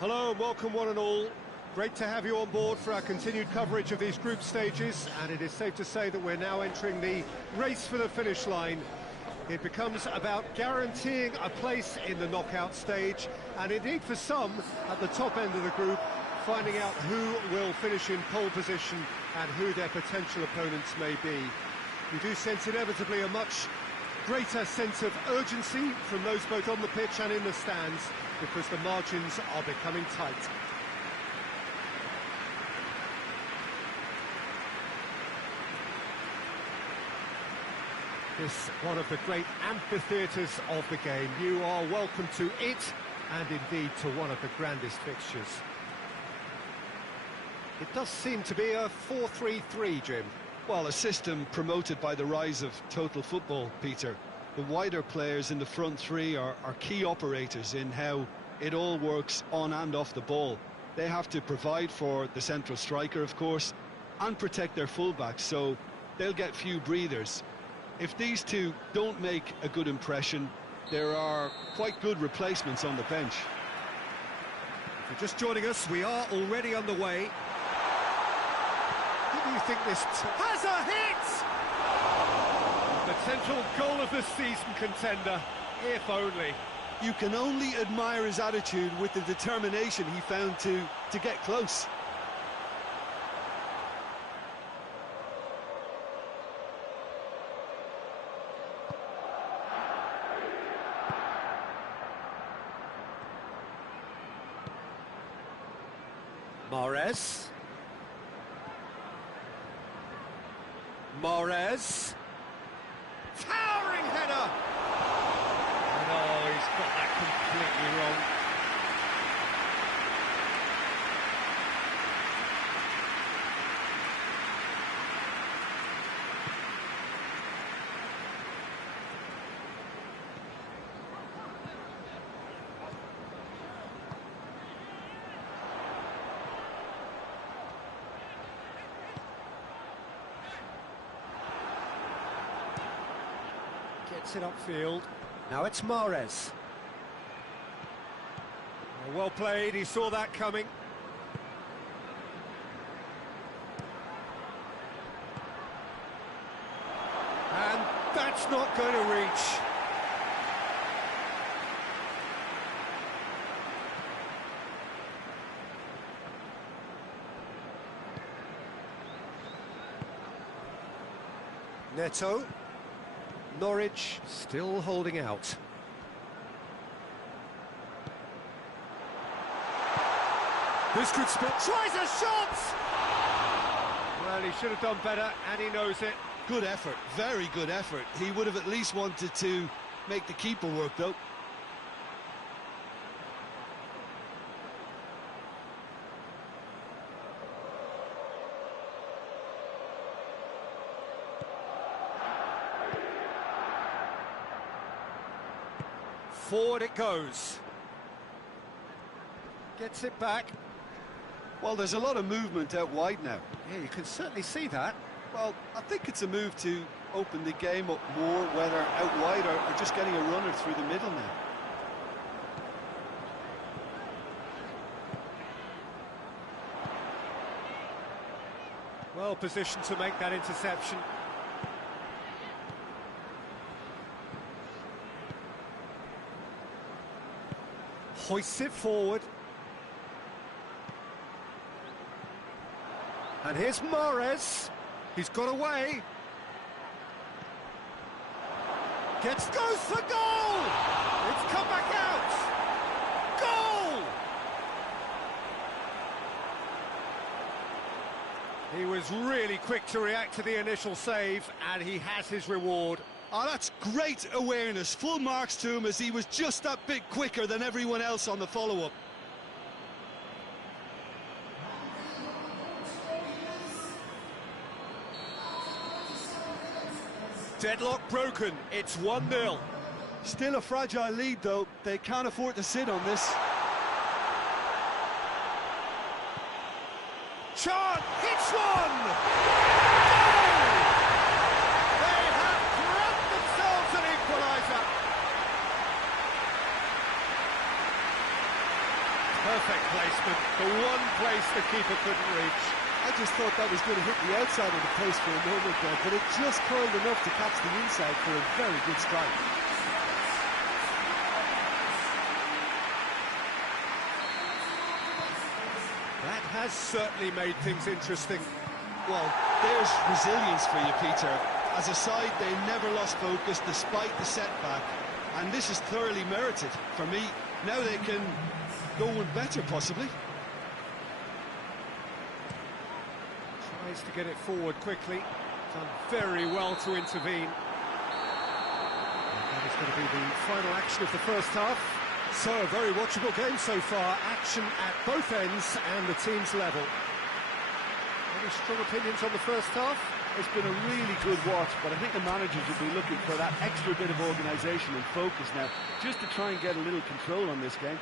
Hello and welcome one and all. Great to have you on board for our continued coverage of these group stages, and it is safe to say that we're now entering the race for the finish line. It becomes about guaranteeing a place in the knockout stage, and indeed for some at the top end of the group, finding out who will finish in pole position and who their potential opponents may be. We do sense inevitably a much greater sense of urgency from those both on the pitch and in the stands, because the margins are becoming tight. This one of the great amphitheatres of the game. You are welcome to it, and indeed to one of the grandest fixtures. It does seem to be a 4-3-3, Jim. Well, a system promoted by the rise of total football, Peter. The wider players in the front three are key operators in how it all works on and off the ball. They have to provide for the central striker, of course, and protect their fullbacks, so they'll get few breathers. If these two don't make a good impression, there are quite good replacements on the bench. If you're just joining us, we are already underway. Who do you think this has a hit? Potential goal of the season contender, if only. You can only admire his attitude with the determination he found to get close. Mahrez. Towering header! And oh, he's got that completely wrong. Gets it upfield. Now it's Mahrez. Well played, he saw that coming. And that's not going to reach. Neto. Norwich still holding out. This could spit. Tries a shot! Well, he should have done better, and he knows it. Good effort, very good effort. He would have at least wanted to make the keeper work, though. Forward it goes. Gets it back. Well, there's a lot of movement out wide now. Yeah, you can certainly see that. Well, I think it's a move to open the game up more, whether out wide or just getting a runner through the middle now. Well positioned to make that interception. Hoists it forward. And here's Mahrez. He's got away. Goes for goal! It's come back out! Goal! He was really quick to react to the initial save, and he has his reward. Oh, that's great awareness. Full marks to him, as he was just that bit quicker than everyone else on the follow-up. Deadlock broken. It's 1-0. Still a fragile lead, though. They can't afford to sit on this. Chant hits one! They have grabbed themselves an equaliser. Perfect placement, the one place the keeper couldn't reach. I just thought that was going to hit the outside of the post for a moment there, but it just curled enough to catch the inside for a very good strike. That has certainly made things interesting. Well, there's resilience for you, Peter. As a side, they never lost focus despite the setback, and this is thoroughly merited. For me, now they can go one better, possibly. Tries to get it forward quickly. Done very well to intervene. And that is going to be the final action of the first half. So, a very watchable game so far. Action at both ends and the team's level. Any strong opinions on the first half? It's been a really good watch, but I think the managers will be looking for that extra bit of organisation and focus now, just to try and get a little control on this game.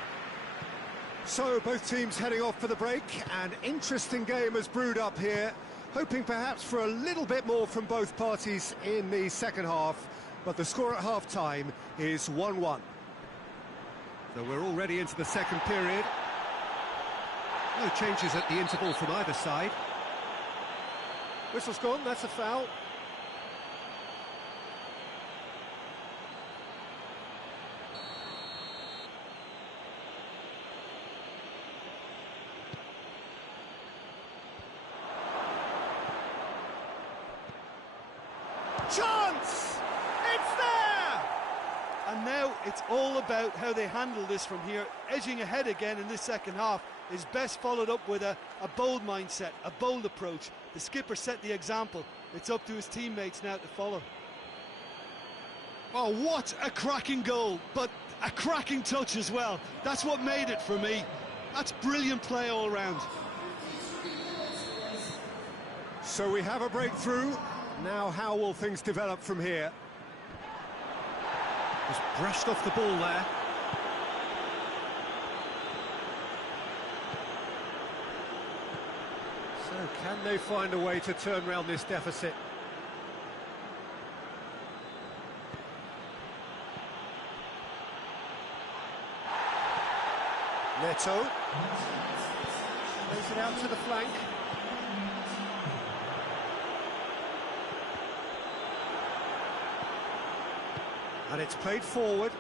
So, both teams heading off for the break. An interesting game has brewed up here, hoping perhaps for a little bit more from both parties in the second half, but the score at half-time is 1-1. So we're already into the second period. No changes at the interval from either side. Whistle's gone, that's a foul. Chance! It's there! And now it's all about how they handle this from here. Edging ahead again in this second half is best followed up with a bold mindset, a bold approach. The skipper set the example. It's up to his teammates now to follow. Oh, what a cracking goal, but a cracking touch as well. That's what made it for me. That's brilliant play all round. So we have a breakthrough. Now how will things develop from here? Just brushed off the ball there. So can they find a way to turn around this deficit? Neto. Plays it out to the flank. And it's played forward,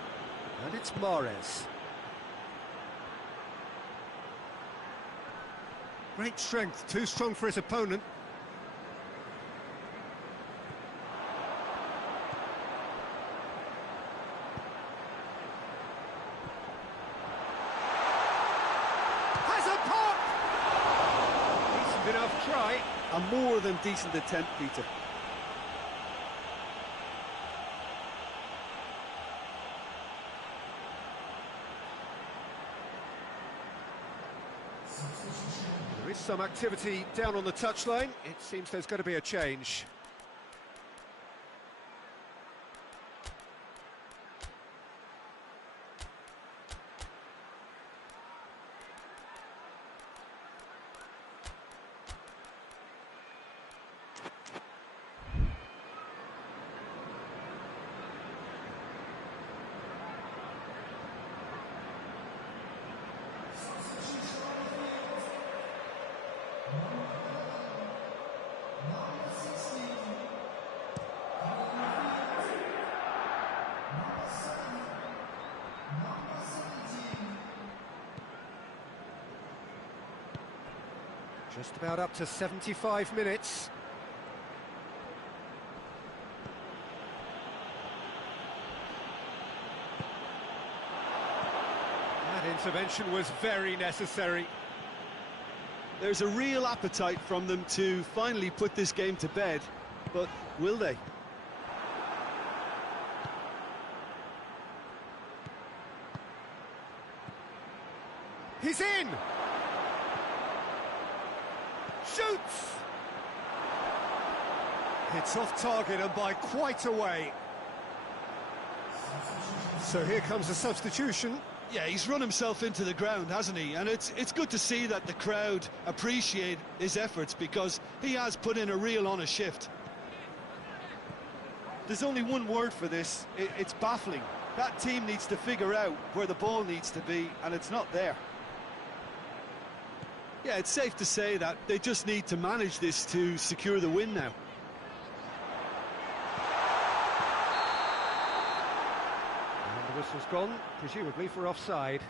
and it's Mahrez. Great strength, too strong for his opponent. Has a pop! Decent enough try. A more than decent attempt, Peter. There is some activity down on the touchline. It seems there's going to be a change. Just about up to 75 minutes. That intervention was very necessary. There's a real appetite from them to finally put this game to bed, but will they? He's in! Shoots! It's off target and by quite a way. So here comes a substitution. Yeah, he's run himself into the ground, hasn't he? And it's good to see that the crowd appreciate his efforts, because he has put in a real honest shift. There's only one word for this. It's baffling. That team needs to figure out where the ball needs to be, and it's not there. Yeah, it's safe to say that they just need to manage this to secure the win now. And the whistle's gone, presumably for offside.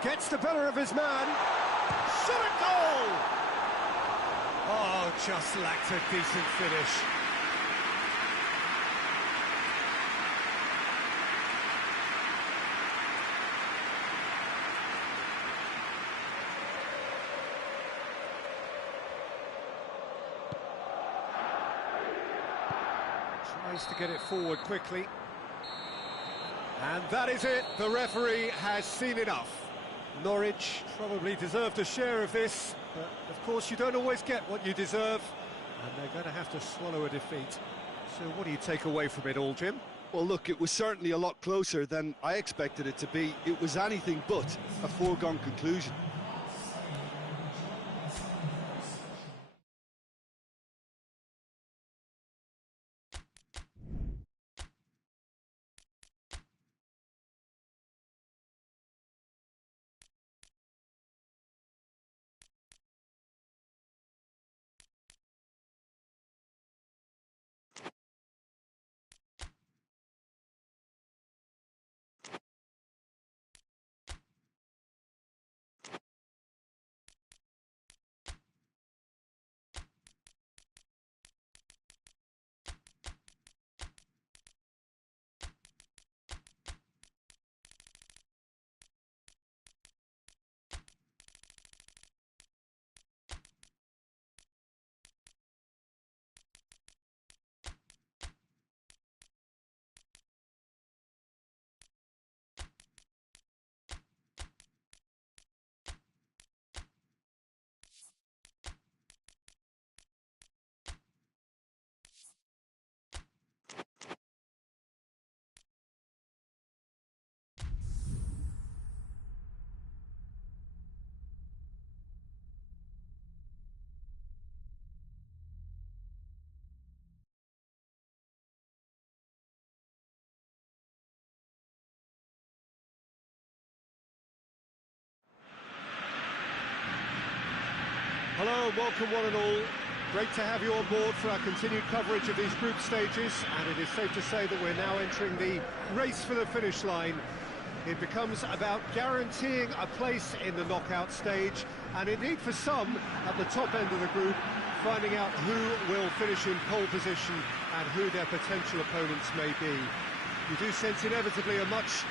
Gets the better of his man. Shot a goal! Oh, just lacked a decent finish. Tries to get it forward quickly. And that is it. The referee has seen enough. Norwich probably deserved a share of this, but of course you don't always get what you deserve, and they're going to have to swallow a defeat. So what do you take away from it all, Jim? Well, look, it was certainly a lot closer than I expected it to be. It was anything but a foregone conclusion. Hello, welcome one and all. Great to have you on board for our continued coverage of these group stages, and it is safe to say that we're now entering the race for the finish line. It becomes about guaranteeing a place in the knockout stage, and indeed for some at the top end of the group, finding out who will finish in pole position and who their potential opponents may be. You do sense inevitably a much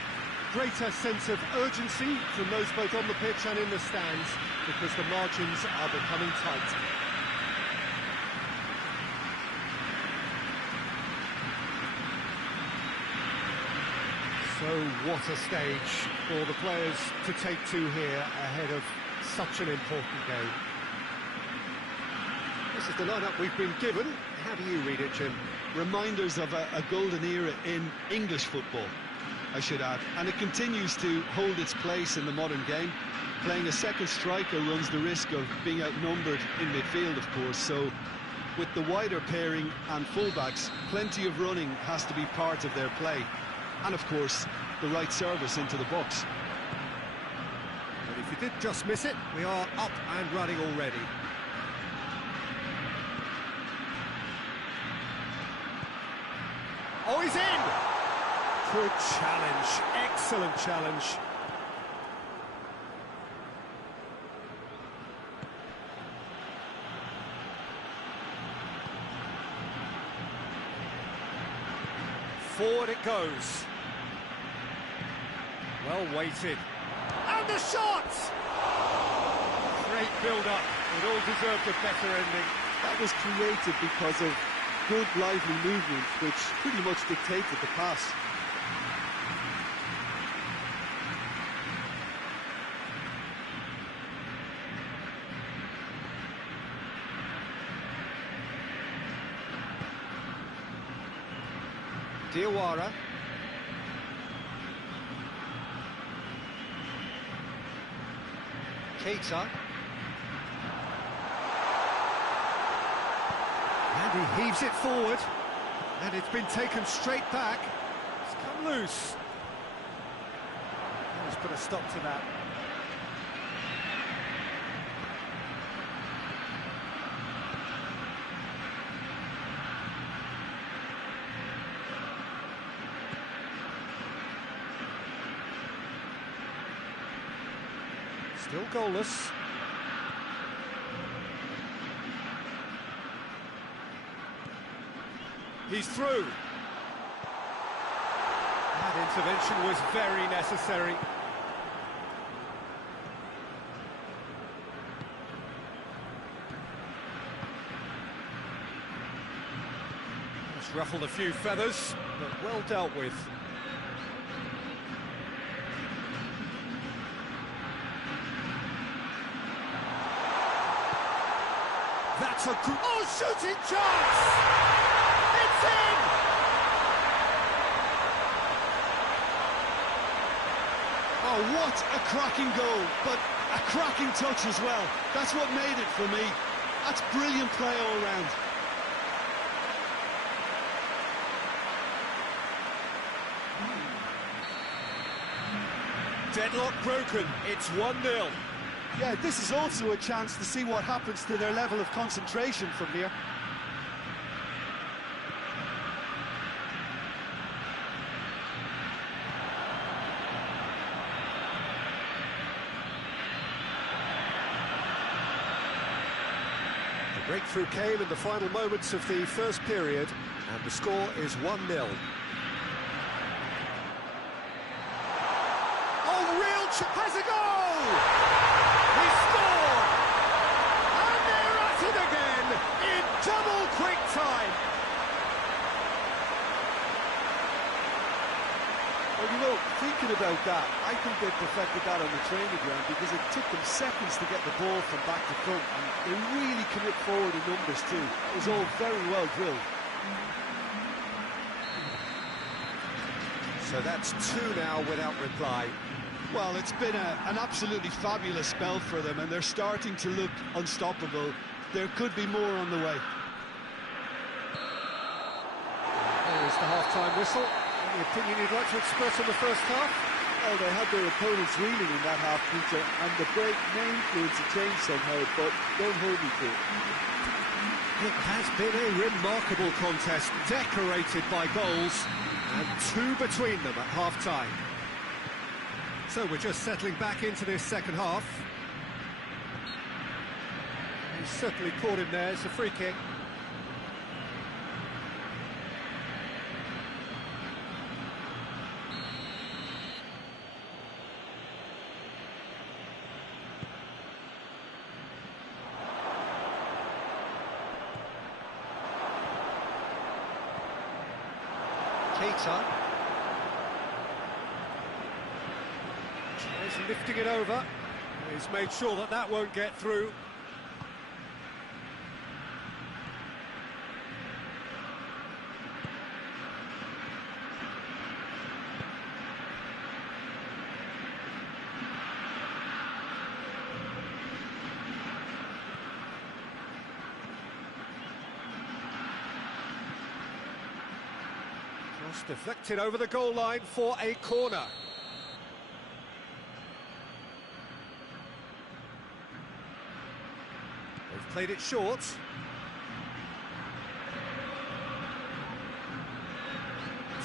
greater sense of urgency from those both on the pitch and in the stands, because the margins are becoming tight. So what a stage for the players to take to here ahead of such an important game. This is the lineup we've been given. How do you read it, Jim? Reminders of a golden era in English football, I should add, and it continues to hold its place in the modern game. Playing a second striker runs the risk of being outnumbered in midfield, of course, so with the wider pairing and fullbacks, plenty of running has to be part of their play, and of course the right service into the box. And if you did just miss it, we are up and running already. Oh, he's in! Good challenge, excellent challenge. Forward it goes. Well weighted. And the shot! Great build-up. It all deserved a better ending. That was created because of good, lively movement, which pretty much dictated the pass. Diawara. Keita. And he heaves it forward. And it's been taken straight back. It's come loose. Let's put a stop to that. Still goalless. He's through. That intervention was very necessary. It's ruffled a few feathers, but well dealt with. That's a good... Oh, shooting chance! It's in! Oh, what a cracking goal, but a cracking touch as well. That's what made it for me. That's brilliant play all round. Deadlock broken, it's 1-0. Yeah, this is also a chance to see what happens to their level of concentration from here. The breakthrough came in the final moments of the first period, and the score is 1-0. Has a goal! He scored! And they're at it again in double quick time. Well, you know, thinking about that, I think they perfected that on the training ground because it took them seconds to get the ball from back to front, and they really commit forward in numbers too. It was all very well drilled. So that's 2 now without reply. Well, it's been an absolutely fabulous spell for them, and they're starting to look unstoppable. There could be more on the way. There's the half-time whistle. Any opinion you'd like to express on the first half? Well, they had their opponents reeling in that half, Peter, and the break may influence a change somehow, but don't hold me to it. It has been a remarkable contest, decorated by goals, and 2 between them at half-time. So we're just settling back into this second half. He's certainly caught him there. It's a free kick. Keita. He's lifting it over. He's made sure that that won't get through. Cross deflected over the goal line for a corner. They've played it short.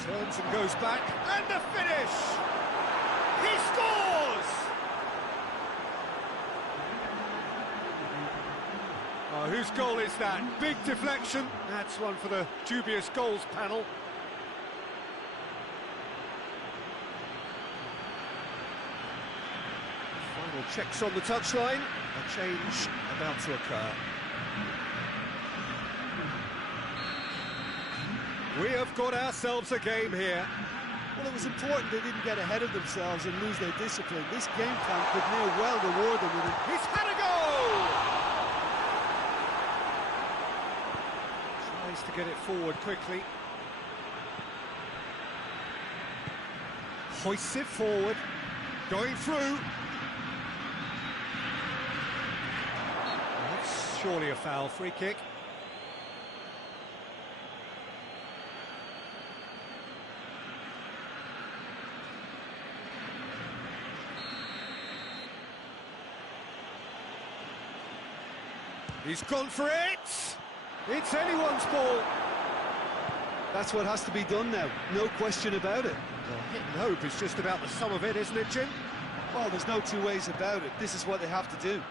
Turns and goes back, and the finish! He scores! Oh, whose goal is that? Big deflection. That's one for the dubious goals panel. Final checks on the touchline. A change about to occur. We have got ourselves a game here. Well, it was important they didn't get ahead of themselves and lose their discipline. This game plan could now well reward them with it. He's had a goal! Tries to get it forward quickly. Hoists it forward. Going through. surely a foul. Free kick. He's gone for it! It's anyone's ball! That's what has to be done now, no question about it. Well, hit and hope is just about the sum of it, isn't it, Jim? Well, there's no two ways about it. This is what they have to do.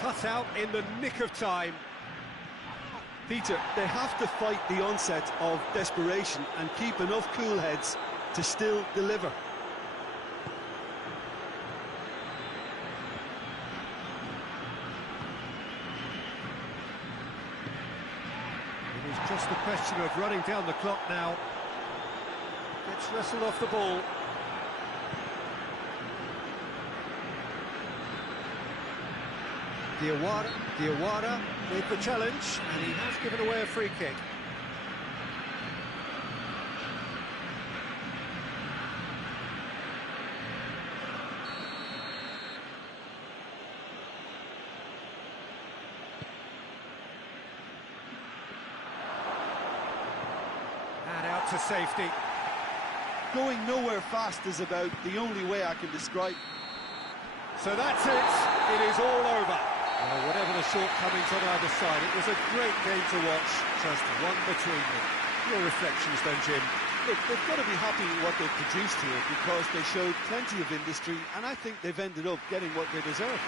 Cut out in the nick of time. Peter, they have to fight the onset of desperation and keep enough cool heads to still deliver. It is just a question of running down the clock now. Gets wrestled off the ball. Diawara with the challenge, and he has given away a free kick. And out to safety. Going nowhere fast is about the only way I can describe. So that's it. It is all over. Well, whatever the shortcomings on either side, it was a great game to watch, just one between them. Your reflections then, Jim? Look, they've got to be happy with what they've produced here because they showed plenty of industry, and I think they've ended up getting what they deserve.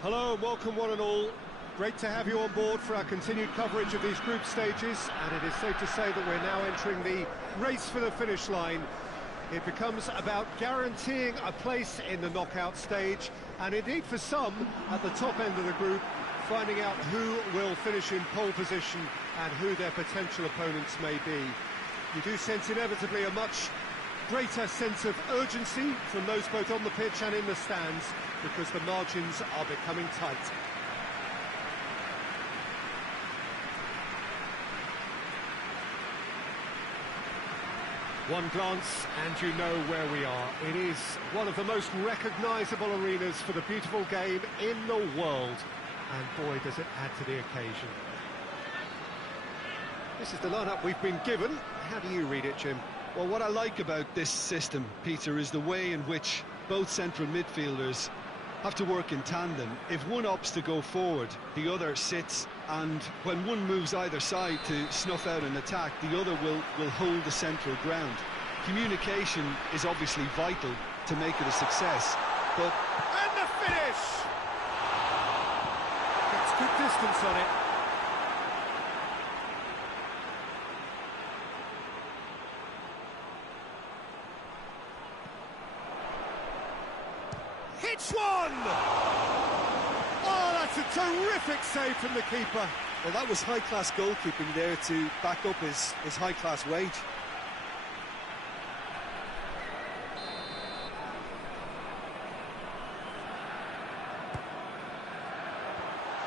Hello and welcome one and all. Great to have you on board for our continued coverage of these group stages, and it is safe to say that we're now entering the race for the finish line. It becomes about guaranteeing a place in the knockout stage, and indeed for some, at the top end of the group, finding out who will finish in pole position and who their potential opponents may be. You do sense inevitably a much greater sense of urgency from those both on the pitch and in the stands, because the margins are becoming tight. One glance and you know where we are. It is one of the most recognisable arenas for the beautiful game in the world, and boy does it add to the occasion. This is the lineup we've been given. How do you read it, Jim? Well, what I like about this system, Peter, is the way in which both central midfielders have to work in tandem. If one opts to go forward, the other sits, and when one moves either side to snuff out an attack, the other will hold the central ground. Communication is obviously vital to make it a success, but... And the finish! distance on it. Hits one! Oh, that's a terrific save from the keeper. Well, that was high-class goalkeeping there to back up his high-class wage.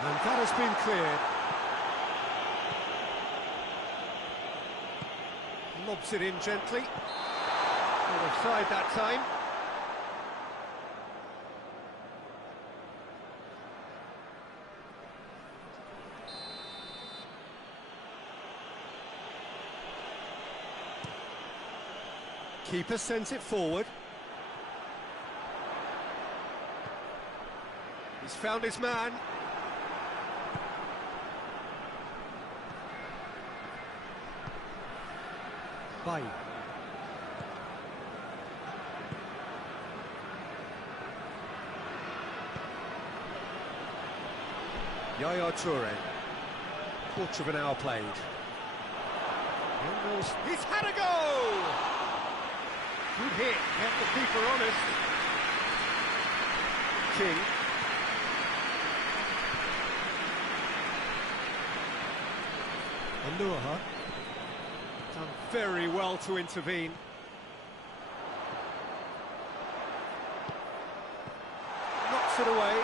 And that has been cleared. Lobs it in gently. Not offside that time. Keeper sends it forward. He's found his man. Bay. Yaya Toure. Quarter of an hour played. He's had a go! Good hit, kept the keeper honest. King. Honduras. Done very well to intervene. Knocks it away.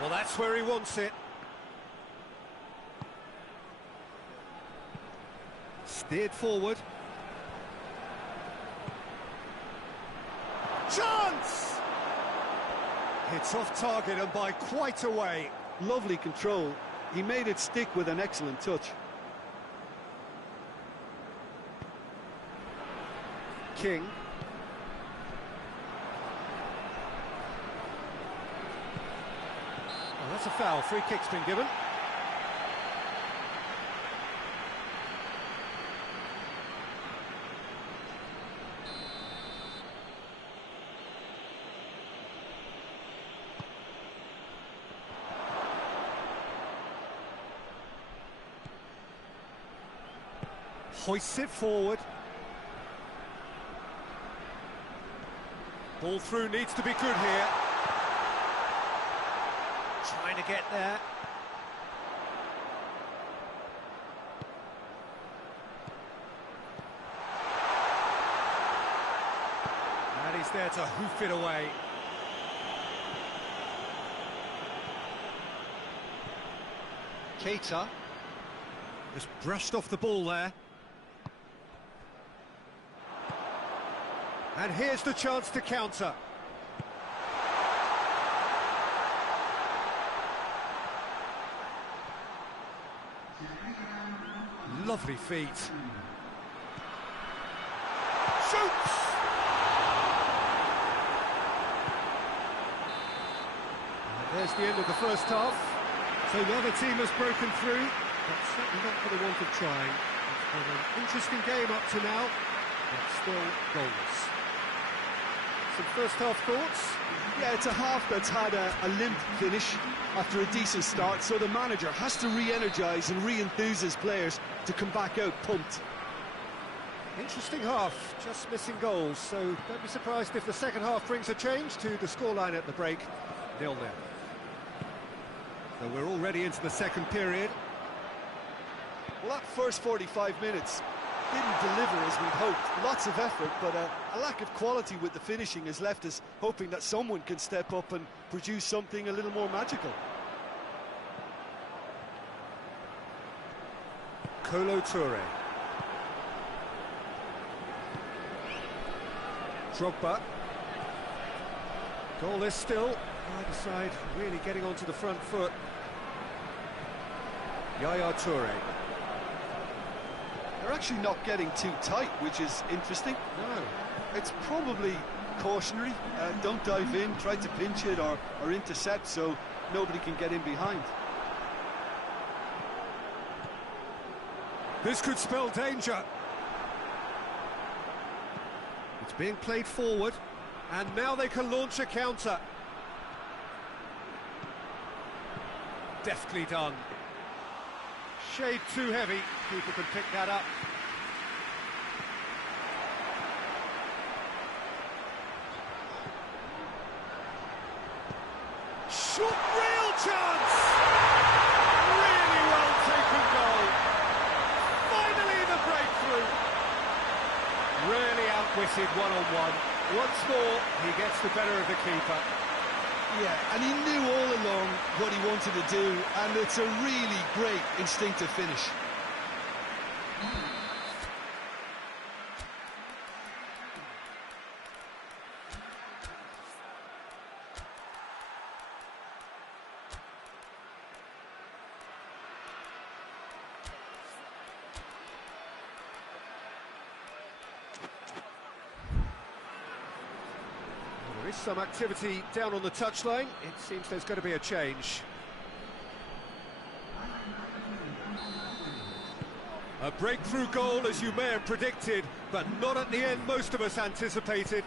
Well, that's where he wants it. Steered forward. Chance! It's off target and by quite a way. Lovely control. He made it stick with an excellent touch. King. Oh, that's a foul. Free kick's been given. Hoists it forward. Ball through needs to be good here. Trying to get there. And he's there to hoof it away. Keita just brushed off the ball there. And here's the chance to counter. Lovely feet. Shoots! And there's the end of the first half. So the other team has broken through, but certainly not for the want of trying. It's been an interesting game up to now, but still goalless. Some first half thoughts? Yeah, it's a half that's had a limp finish after a decent start, so the manager has to re-energise and re-enthuse his players to come back out pumped. Interesting half, just missing goals, so don't be surprised if the second half brings a change to the scoreline at the break, 0-0. So we're already into the second period. Well, that first 45 minutes didn't deliver as we'd hoped. Lots of effort, but a lack of quality with the finishing has left us hoping that someone can step up and produce something a little more magical. Kolo Toure. Drogba. Goalless still. Either side really getting onto the front foot. Yaya Toure. They're actually not getting too tight, which is interesting. No. It's probably cautionary. Don't dive in, try to pinch it or intercept so nobody can get in behind. This could spell danger. It's being played forward, and now they can launch a counter. Deftly done. Shade too heavy. People can pick that up. Shot, real chance! Really well taken goal. Finally the breakthrough. Really outwitted one-on-one. Once more, he gets the better of the keeper. Yeah, and he knew all along what he wanted to do, and it's a really great instinctive finish. There is some activity down on the touchline. It seems there's going to be a change. A breakthrough goal, as you may have predicted, but not at the end most of us anticipated.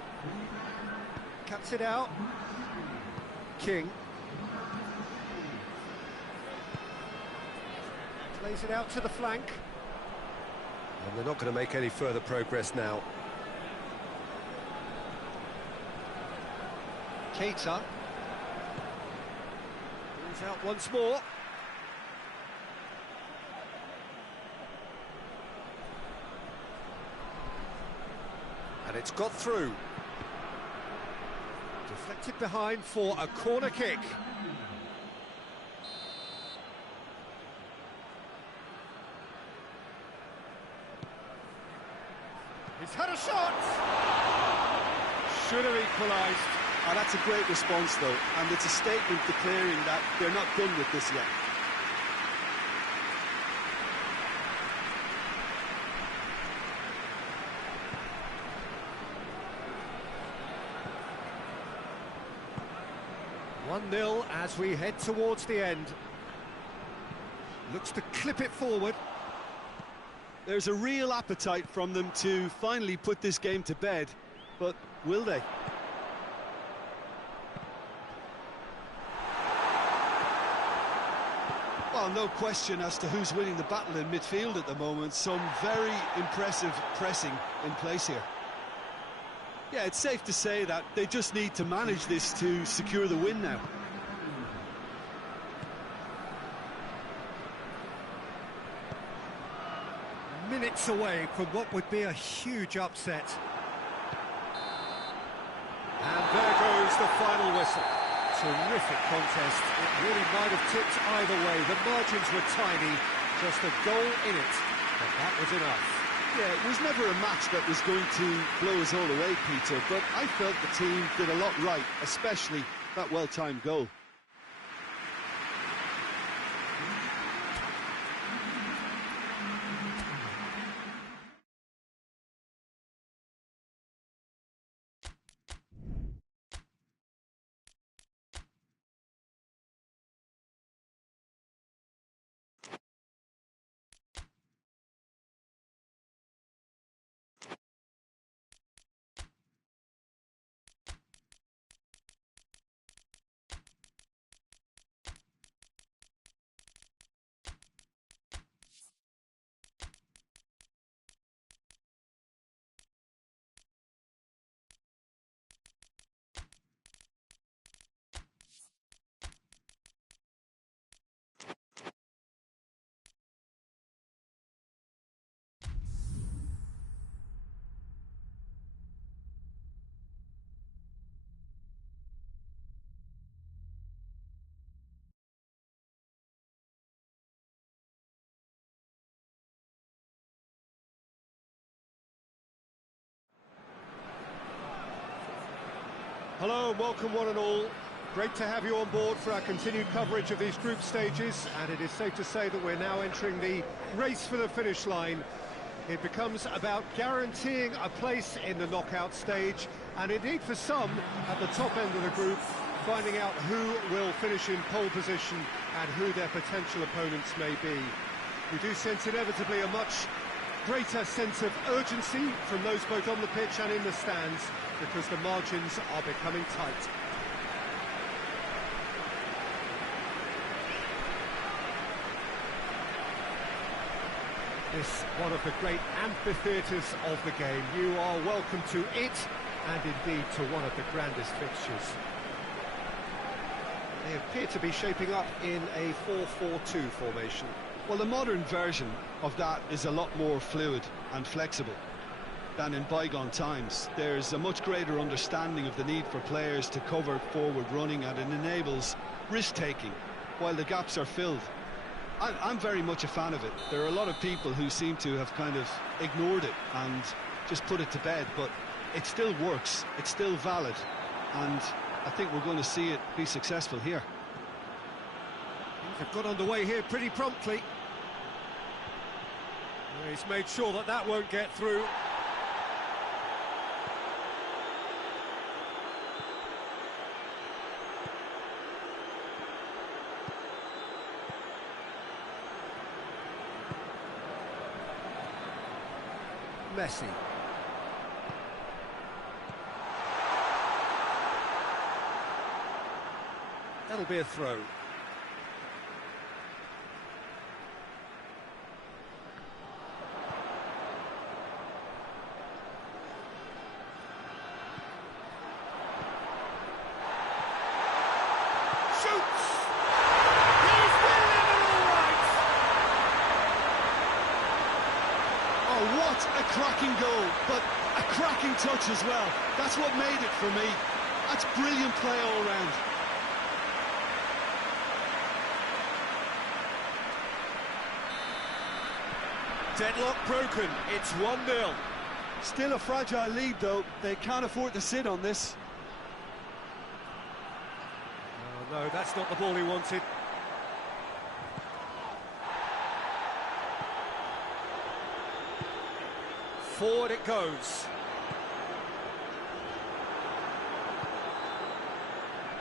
Cuts it out. King. Plays it out to the flank. And they're not going to make any further progress now. Keita. Moves out once more. And it's got through. Deflected behind for a corner kick. He's had a shot! Should have equalised. Oh, that's a great response, though, and it's a statement declaring that they're not done with this yet. One-nil as we head towards the end. Looks to clip it forward. There's a real appetite from them to finally put this game to bed, but will they? Well, no question as to who's winning the battle in midfield at the moment. Some very impressive pressing in place here. Yeah, it's safe to say that they just need to manage this to secure the win now. Minutes away from what would be a huge upset. And there goes the final whistle. Terrific contest. It really might have tipped either way. The margins were tiny, just a goal in it, but that was enough. Yeah, it was never a match that was going to blow us all away, Peter, but I felt the team did a lot right, especially that well-timed goal. Hello and welcome one and all. Great to have you on board for our continued coverage of these group stages, and it is safe to say that we're now entering the race for the finish line. It becomes about guaranteeing a place in the knockout stage, and indeed for some at the top end of the group, finding out who will finish in pole position and who their potential opponents may be. We do sense inevitably a much greater sense of urgency from those both on the pitch and in the stands, because the margins are becoming tight. This one of the great amphitheatres of the game. You are welcome to it, and indeed to one of the grandest fixtures. They appear to be shaping up in a 4-4-2 formation. Well, the modern version of that is a lot more fluid and flexible than in bygone times. There's a much greater understanding of the need for players to cover forward running, and it enables risk-taking while the gaps are filled. I'm very much a fan of it. There are a lot of people who seem to have kind of ignored it and just put it to bed, but it still works, it's still valid, and I think we're going to see it be successful here. Things have got underway here pretty promptly. He's made sure that that won't get through. Messi. That'll be a throw. A cracking goal, but a cracking touch as well. That's what made it for me. That's brilliant play all round. Deadlock broken, it's 1-0. Still a fragile lead though, they can't afford to sit on this. Oh no, that's not the ball he wanted. Forward it goes.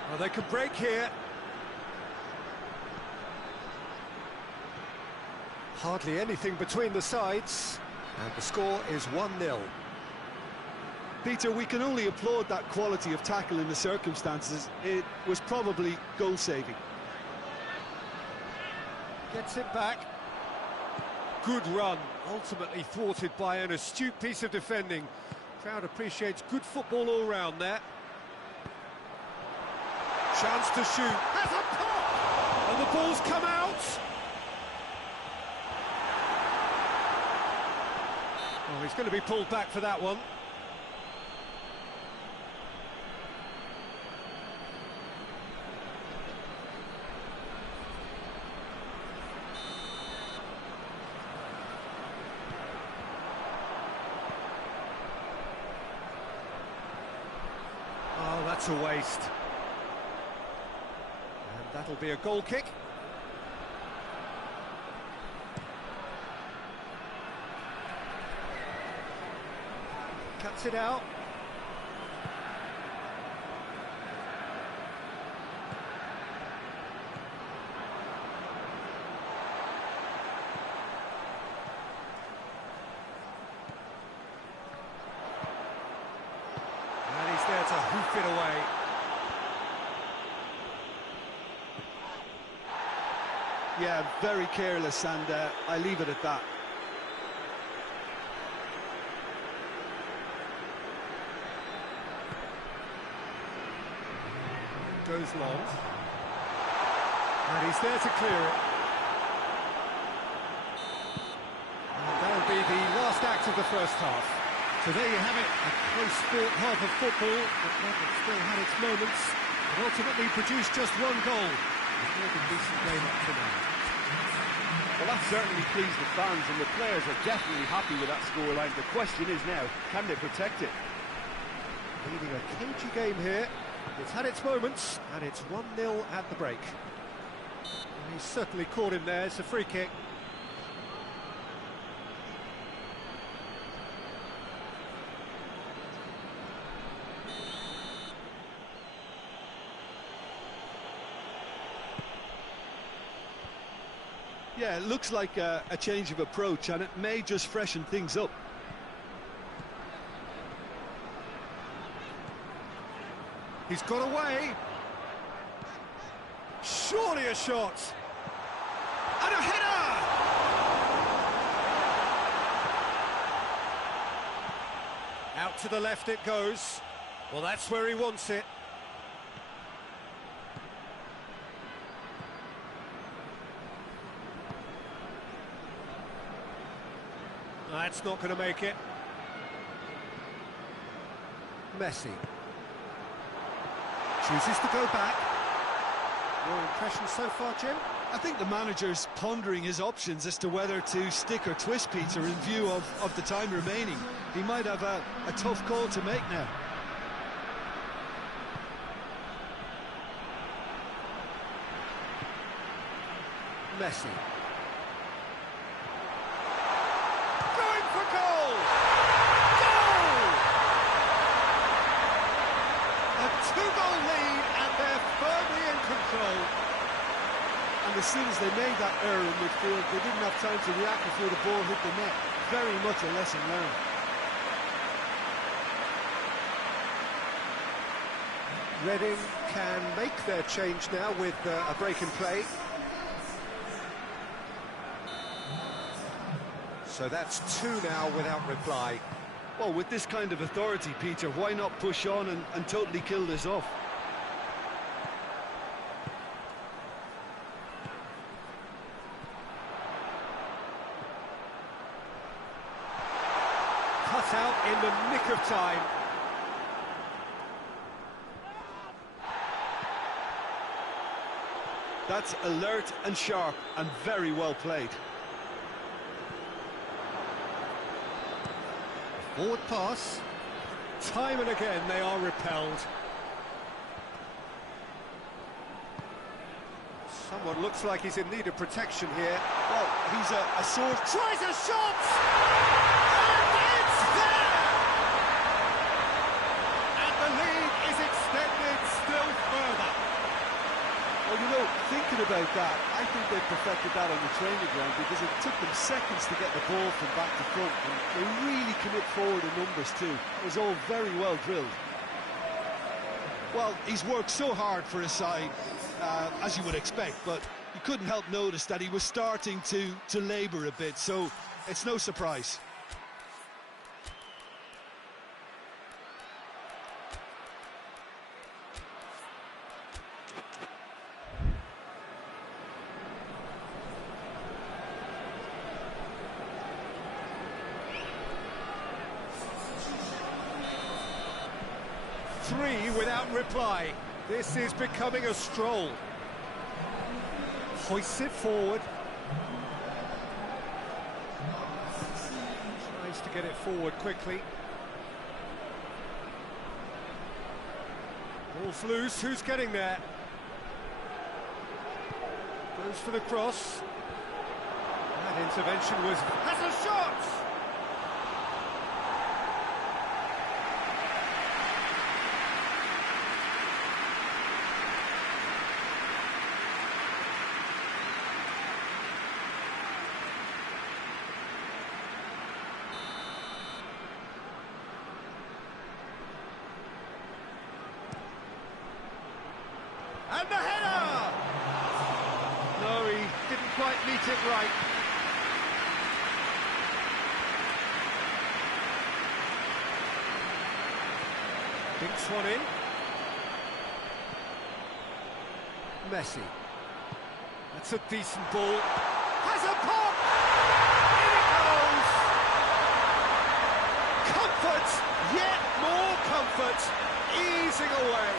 Well, they can break here. Hardly anything between the sides, and the score is 1-0. Peter, we can only applaud that quality of tackle in the circumstances. It was probably goal-saving. Gets it back. Good run, ultimately thwarted by an astute piece of defending. Crowd appreciates good football all round there. Chance to shoot. Has a pop! And the ball's come out. Oh, he's going to be pulled back for that one. Oh, that's a waste. And that'll be a goal kick. Cuts it out. And he's there to hoof it away. Yeah, very careless, and I leave it at that. Goes long. And he's there to clear it. And that'll be the last act of the first half. So there you have it, a close-fought half of football, but one that still had its moments, and ultimately produced just one goal. It's more than decent game up to now. Well, that certainly pleased the fans, and the players are definitely happy with that scoreline. The question is now, can they protect it? Leading a cagey game here. It's had its moments, and it's 1-0 at the break. And he's certainly caught him there. It's a free kick. Yeah, it looks like a change of approach, and it may just freshen things up. He's got away. Surely a shot. And a header! Out to the left it goes. Well, that's where he wants it. That's not going to make it. Messi. Chooses to go back. Your impression so far, Jim? I think the manager's pondering his options as to whether to stick or twist Peter in view of the time remaining. He might have a tough call to make now. Messi. Going for goal! Goal! A two-goal lead and they're firmly in control. And as soon as they made that error in midfield, they didn't have time to react before the ball hit the net. Very much a lesson learned. Reading can make their change now with a break in play. So that's two now without reply. Well, with this kind of authority, Peter, why not push on and totally kill this off? Cut out in the nick of time. That's alert and sharp and very well played. Forward pass. Time and again they are repelled. Someone looks like he's in need of protection here. Well, he's a source. Tries a shot! And it's there! And the lead is extended still further. Well, you know, thinking about that, I think they perfected that on the training ground because it took them seconds to get the ball from back to front, and they really commit forward in numbers too. It was all very well drilled. Well, he's worked so hard for his side, as you would expect, but you couldn't help notice that he was starting to labour a bit, so it's no surprise. Three without reply. This is becoming a stroll. Hoists it forward. Tries to get it forward quickly. Ball's loose, who's getting there? Goes for the cross. That intervention was... has a shot! And the header! No, he didn't quite meet it right. Dinks one in. Messi. That's a decent ball. Has a pop! In it goes! Comfort! Yet more comfort! Easing away.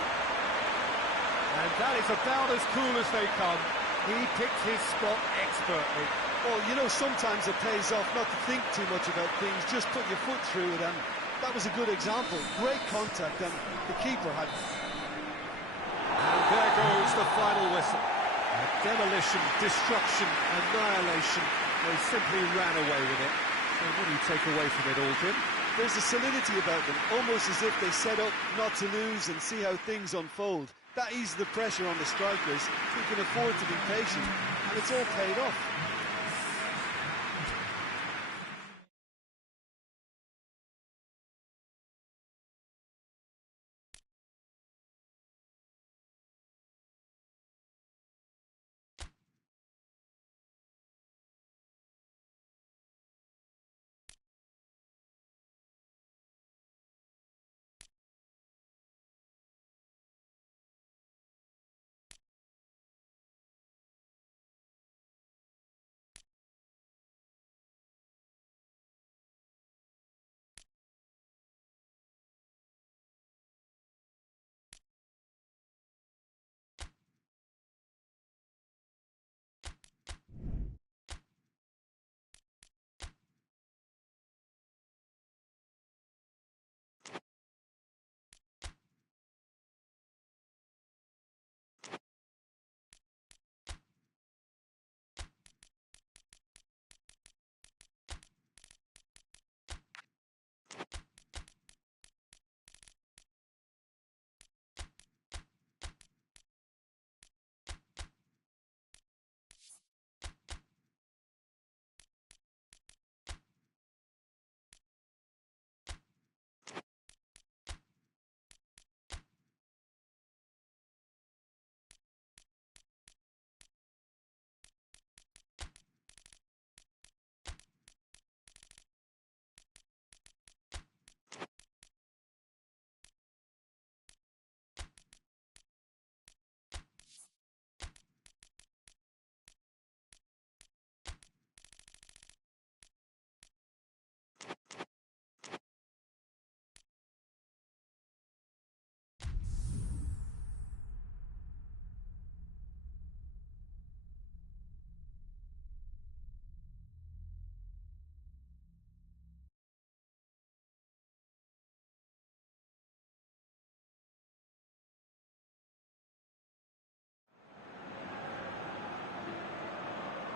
And that is about as cool as they come. He picked his spot expertly. Well, you know, sometimes it pays off not to think too much about things, just put your foot through it, and that was a good example. Great contact, and the keeper had... And there goes the final whistle. Demolition, destruction, annihilation. They simply ran away with it. So what do you take away from it all, Jim? There's a solidity about them, almost as if they set up not to lose and see how things unfold. That eases the pressure on the strikers, who can afford to be patient, and it's all paid off.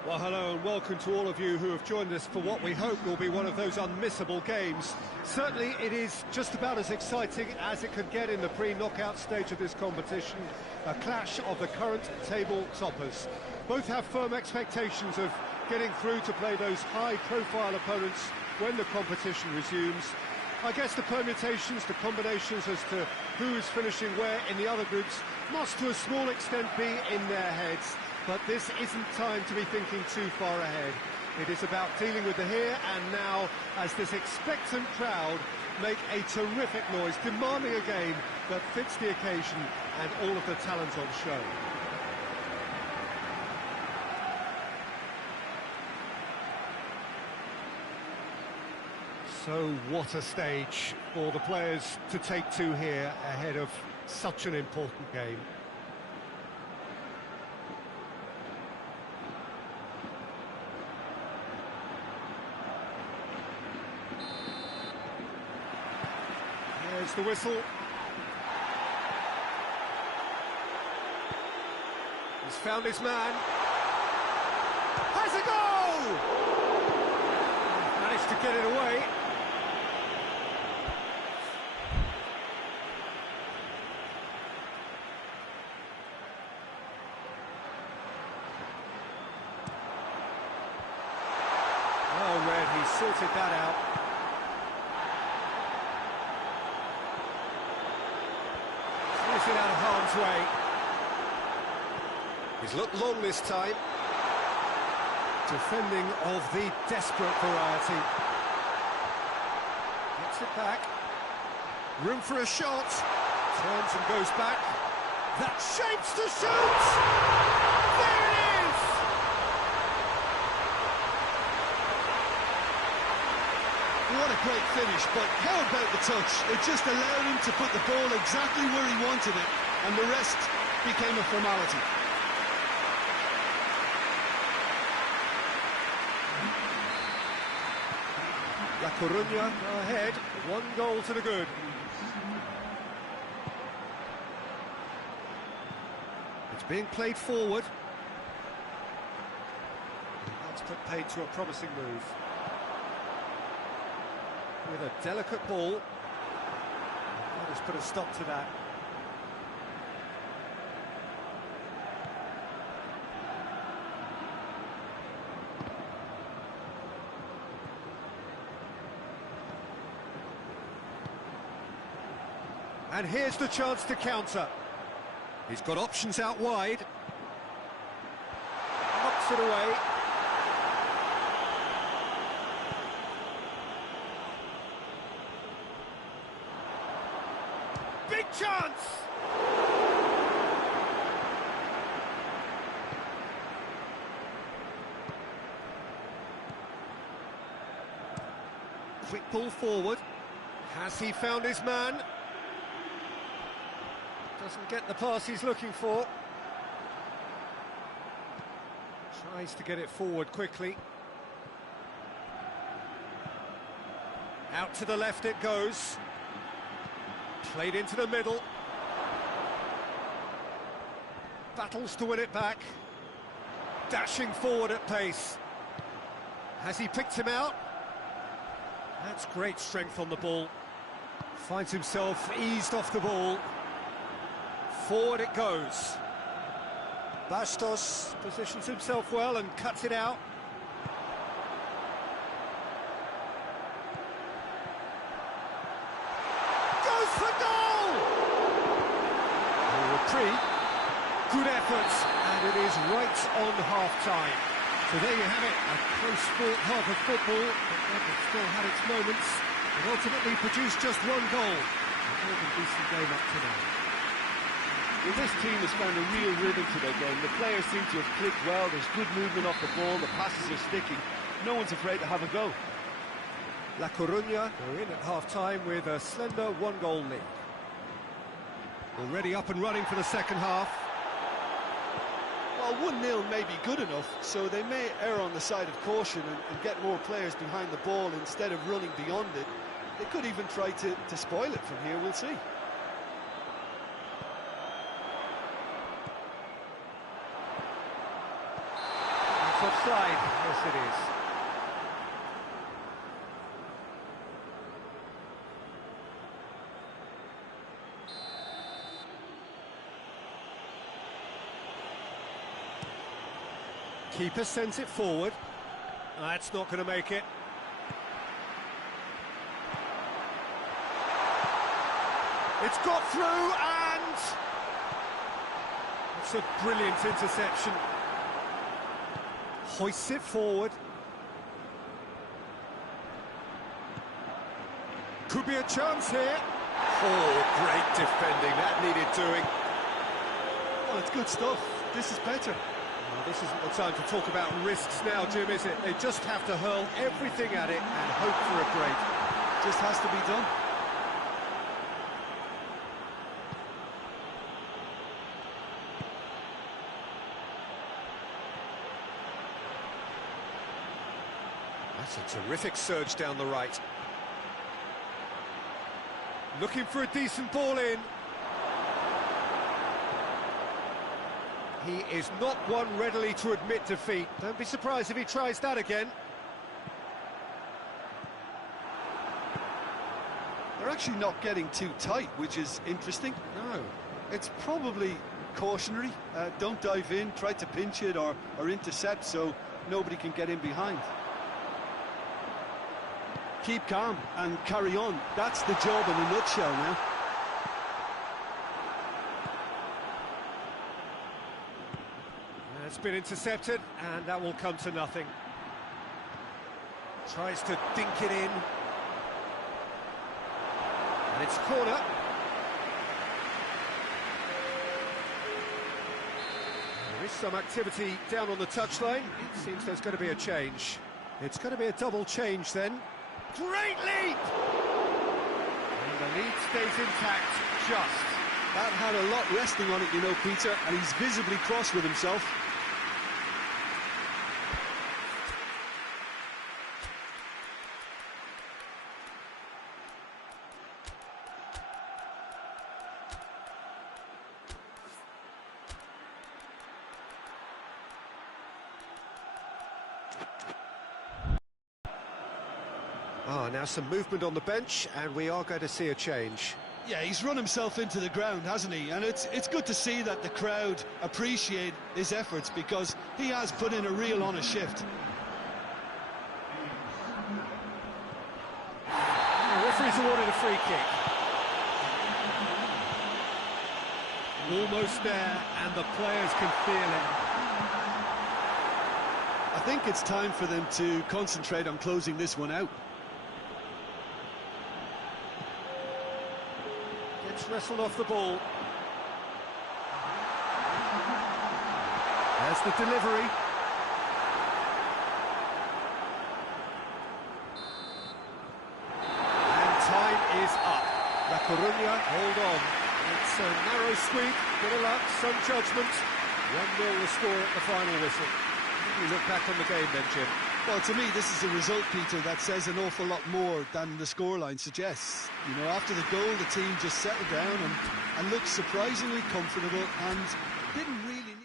Well, hello and welcome to all of you who have joined us for what we hope will be one of those unmissable games. Certainly it is just about as exciting as it could get in the pre-knockout stage of this competition. A clash of the current table toppers. Both have firm expectations of getting through to play those high-profile opponents when the competition resumes. I guess the permutations, the combinations as to who is finishing where in the other groups must to a small extent be in their heads. But this isn't time to be thinking too far ahead. It is about dealing with the here and now as this expectant crowd make a terrific noise, demanding a game that fits the occasion and all of the talent on show. So what a stage for the players to take to here ahead of such an important game. Here's the whistle. He's found his man. Has a goal! Managed to get it away. Oh, Red, he sorted that out. It out of harm's way. He's looked long this time. Defending of the desperate variety. Gets it back. Room for a shot. Turns and goes back. That shapes the shoot! There it is! What a great finish, but how about the touch? It just allowed him to put the ball exactly where he wanted it, and the rest became a formality. La Coruña ahead, 1 goal to the good. It's being played forward. That's put paid to a promising move. With a delicate ball. That has put a stop to that. And here's the chance to counter. He's got options out wide. Knocks it away. Big chance! Quick ball forward. Has he found his man? Doesn't get the pass he's looking for. Tries to get it forward quickly. Out to the left it goes. Played into the middle. Battles to win it back. Dashing forward at pace. Has he picked him out? That's great strength on the ball. Finds himself eased off the ball. Forward it goes. Bastos positions himself well and cuts it out. Goes for goal! A retreat. Good efforts, and it is right on half-time. So there you have it, a close-fought half of football, but it still had its moments. It ultimately produced just 1 goal. A more than decent game up to now. Well, this team has found a real rhythm to their game. The players seem to have clicked well. There's good movement off the ball. The passes are sticking. No one's afraid to have a go. La Coruña go in at half-time with a slender 1-goal lead. Already up and running for the second half. Well, 1-0 may be good enough, so they may err on the side of caution and get more players behind the ball instead of running beyond it. They could even try to spoil it from here, we'll see. It's offside. Yes, it is. Keeper sends it forward. That's not going to make it. It's got through, and it's a brilliant interception. Hoists it forward. Could be a chance here. Oh, great defending. That needed doing. Well, it's good stuff. This is better. Well, this isn't the time to talk about risks now, Jim, is it? They just have to hurl everything at it and hope for a break. Just has to be done. That's a terrific surge down the right. Looking for a decent ball in. He is not one readily to admit defeat. Don't be surprised if he tries that again. They're actually not getting too tight, which is interesting. No. It's probably cautionary. Don't dive in, try to pinch it or intercept so nobody can get in behind. Keep calm and carry on. That's the job in a nutshell now. It's been intercepted, and that will come to nothing. Tries to dink it in. And it's corner. There is some activity down on the touchline. It seems there's going to be a change. It's going to be a double change then. Great leap! And the lead stays intact, just. That had a lot resting on it, you know, Peter, and he's visibly cross with himself. Now some movement on the bench, and we are going to see a change. Yeah, he's run himself into the ground, hasn't he? And it's good to see that the crowd appreciate his efforts, because he has put in a real honest shift. The referee's awarded a free kick. Almost there, and the players can feel it. I think it's time for them to concentrate on closing this one out. Wrestled off the ball. There's the delivery. And time is up. La Coruña, hold on. It's a narrow sweep, bit of luck, some judgment. 1-0 the score at the final whistle. We look back on the game then, Jim. Well, to me, this is a result, Peter, that says an awful lot more than the scoreline suggests. You know, after the goal, the team just settled down and looked surprisingly comfortable and didn't really need...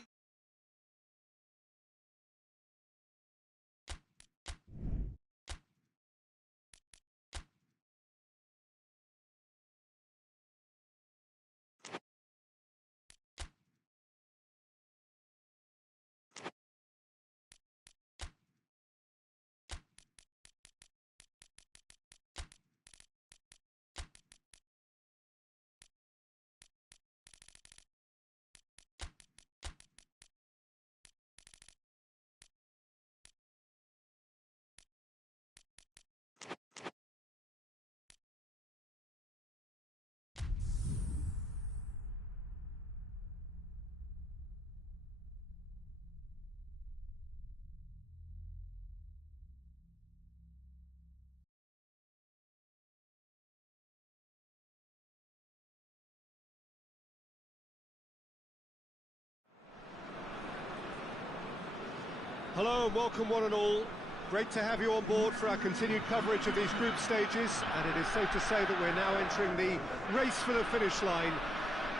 Hello and welcome one and all. Great to have you on board for our continued coverage of these group stages, and it is safe to say that we're now entering the race for the finish line.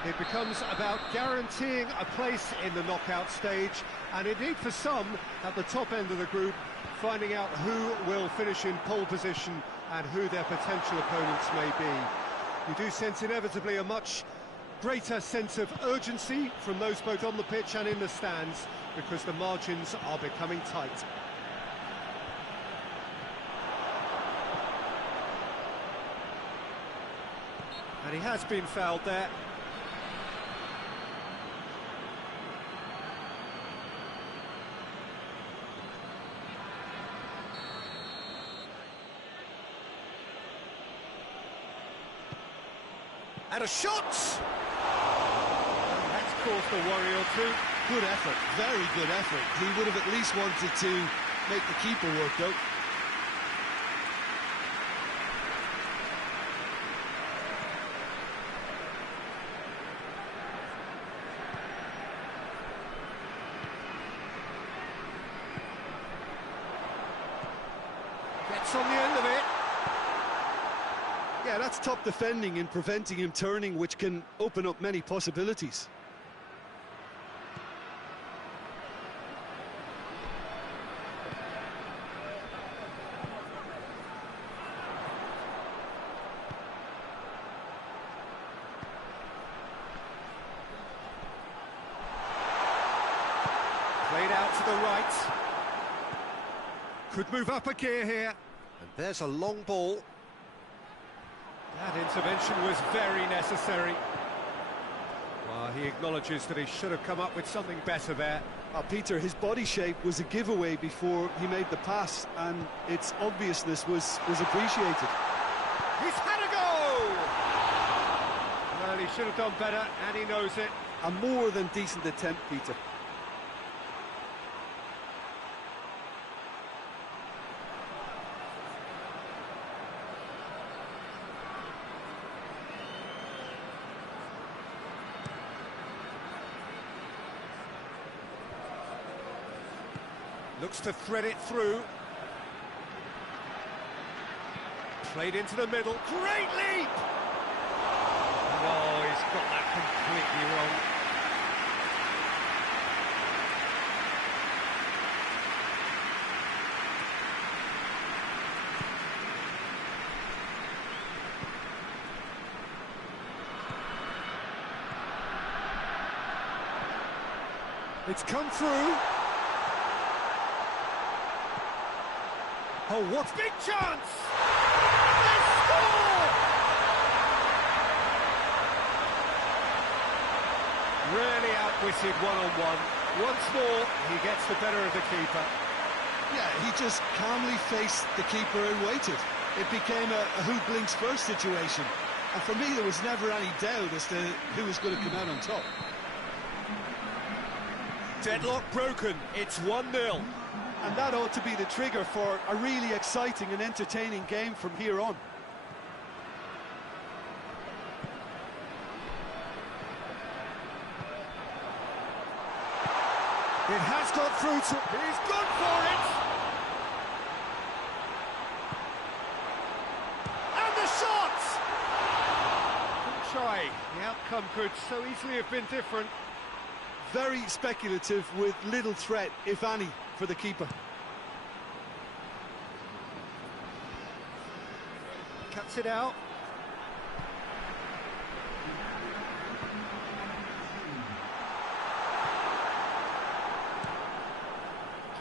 It becomes about guaranteeing a place in the knockout stage, and indeed for some, at the top end of the group, finding out who will finish in pole position and who their potential opponents may be. You do sense inevitably a much greater sense of urgency from those both on the pitch and in the stands, because the margins are becoming tight. And he has been fouled there. And a shot! That's caused a worry or two. Good effort, very good effort. He would have at least wanted to make the keeper work, though. Gets on the end of it. Yeah, that's top defending and preventing him turning, which can open up many possibilities. Played out to the right. Could move up a gear here. And there's a long ball. That intervention was very necessary. Well, he acknowledges that he should have come up with something better there. Peter, his body shape was a giveaway before he made the pass, and its obviousness was appreciated. He's had a go! Well, he should have done better, and he knows it. A more than decent attempt, Peter. Looks to thread it through. Played into the middle. Great leap! Oh, he's got that completely wrong. It's come through. Oh, what big chance! They score! Really outwitted one-on-one. Once more, he gets the better of the keeper. Yeah, he just calmly faced the keeper and waited. It became a who blinks first situation. And for me, there was never any doubt as to who was going to come out on top. Deadlock broken. It's 1-0. And that ought to be the trigger for a really exciting and entertaining game from here on. It has got through to... He's gone for it! And the shot! Good try. The outcome could so easily have been different. Very speculative with little threat, if any, for the keeper. Cuts it out.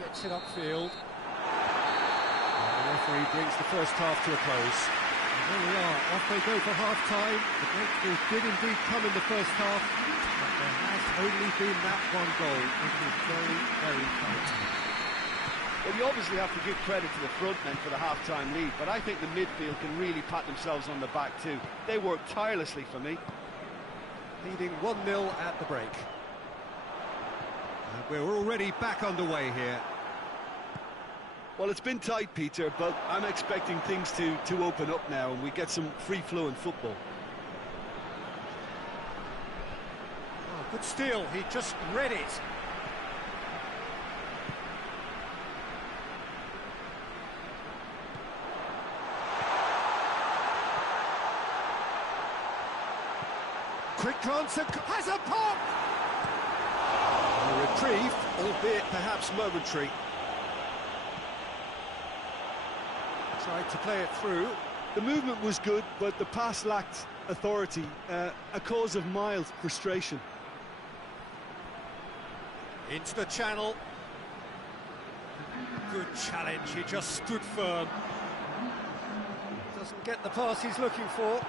Gets it upfield. And the referee brings the first half to a close. And there we are, off they go for half-time. The breakthrough did indeed come in the first half, but there has only been that one goal. It is very, very tight. Well, you obviously have to give credit to the front men for the half-time lead, but I think the midfield can really pat themselves on the back too. They worked tirelessly for me. Leading 1-0 at the break. And we're already back underway here. Well, it's been tight, Peter, but I'm expecting things to open up now and we get some free-flowing football. Oh, good steal, he just read it. Quick glance and has a pop! A reprieve, albeit perhaps momentary. Tried to play it through. The movement was good, but the pass lacked authority, a cause of mild frustration. Into the channel. Good challenge, he just stood firm. Doesn't get the pass he's looking for.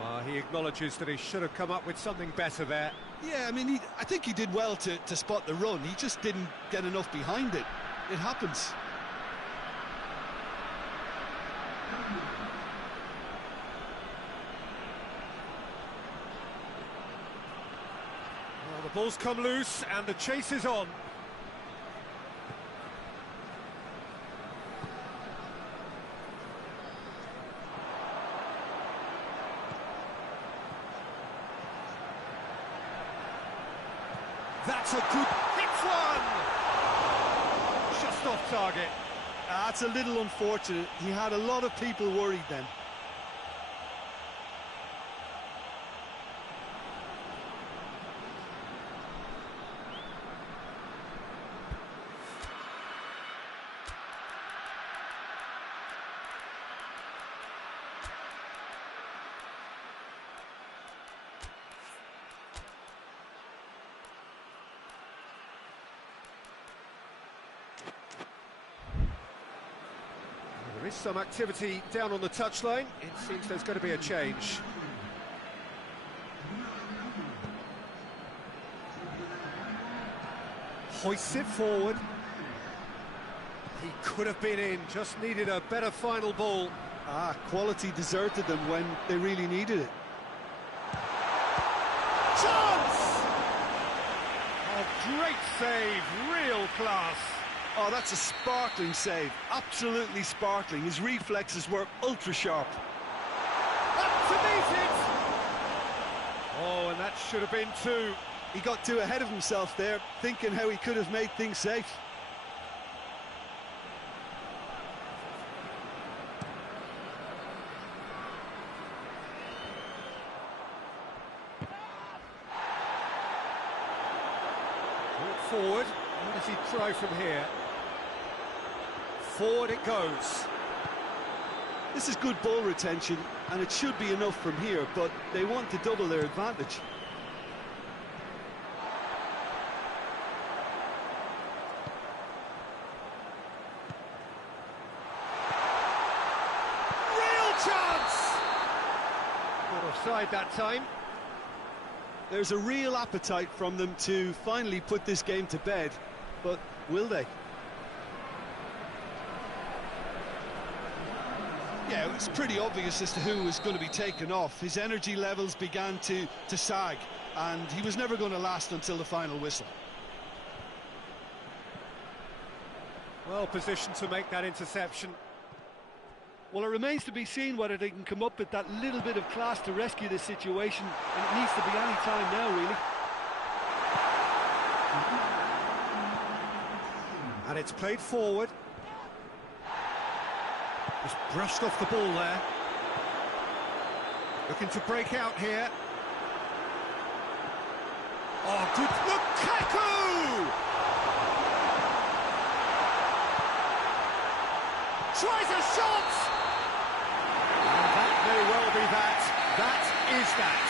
Well, he acknowledges that he should have come up with something better there. Yeah, I mean, I think he did well to spot the run. He just didn't get enough behind it. It happens. Well, the ball's come loose and the chase is on. That's a good hit one! Just off target. That's a little unfortunate. He had a lot of people worried then. There is some activity down on the touchline. It seems there's going to be a change. Hoists it forward. He could have been in, just needed a better final ball. Quality deserted them when they really needed it. Chance! A great save, real class. Oh, that's a sparkling save, absolutely sparkling. His reflexes were ultra sharp. Up to meet it! Oh, and that should have been two. He got too ahead of himself there, thinking how he could have made things safe. Forward, what does he try from here? Forward it goes. This is good ball retention, and it should be enough from here, but they want to double their advantage. Real chance! Not offside that time. There's a real appetite from them to finally put this game to bed, but will they? Yeah, it was pretty obvious as to who was going to be taken off. His energy levels began to sag, and he was never going to last until the final whistle. Well positioned to make that interception. Well, it remains to be seen whether they can come up with that little bit of class to rescue this situation, and it needs to be any time now, really. And it's played forward. Just brushed off the ball there. Looking to break out here. Oh, good. Lukaku! Tries a shot! And that may well be that. That is that.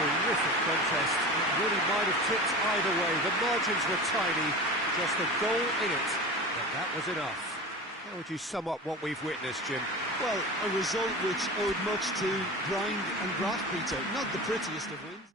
Terrific contest. It really might have tipped either way. The margins were tiny. Just a goal in it. But that was enough. How would you sum up what we've witnessed, Jim? Well, a result which owed much to grind and graft, Peter. Not the prettiest of wins.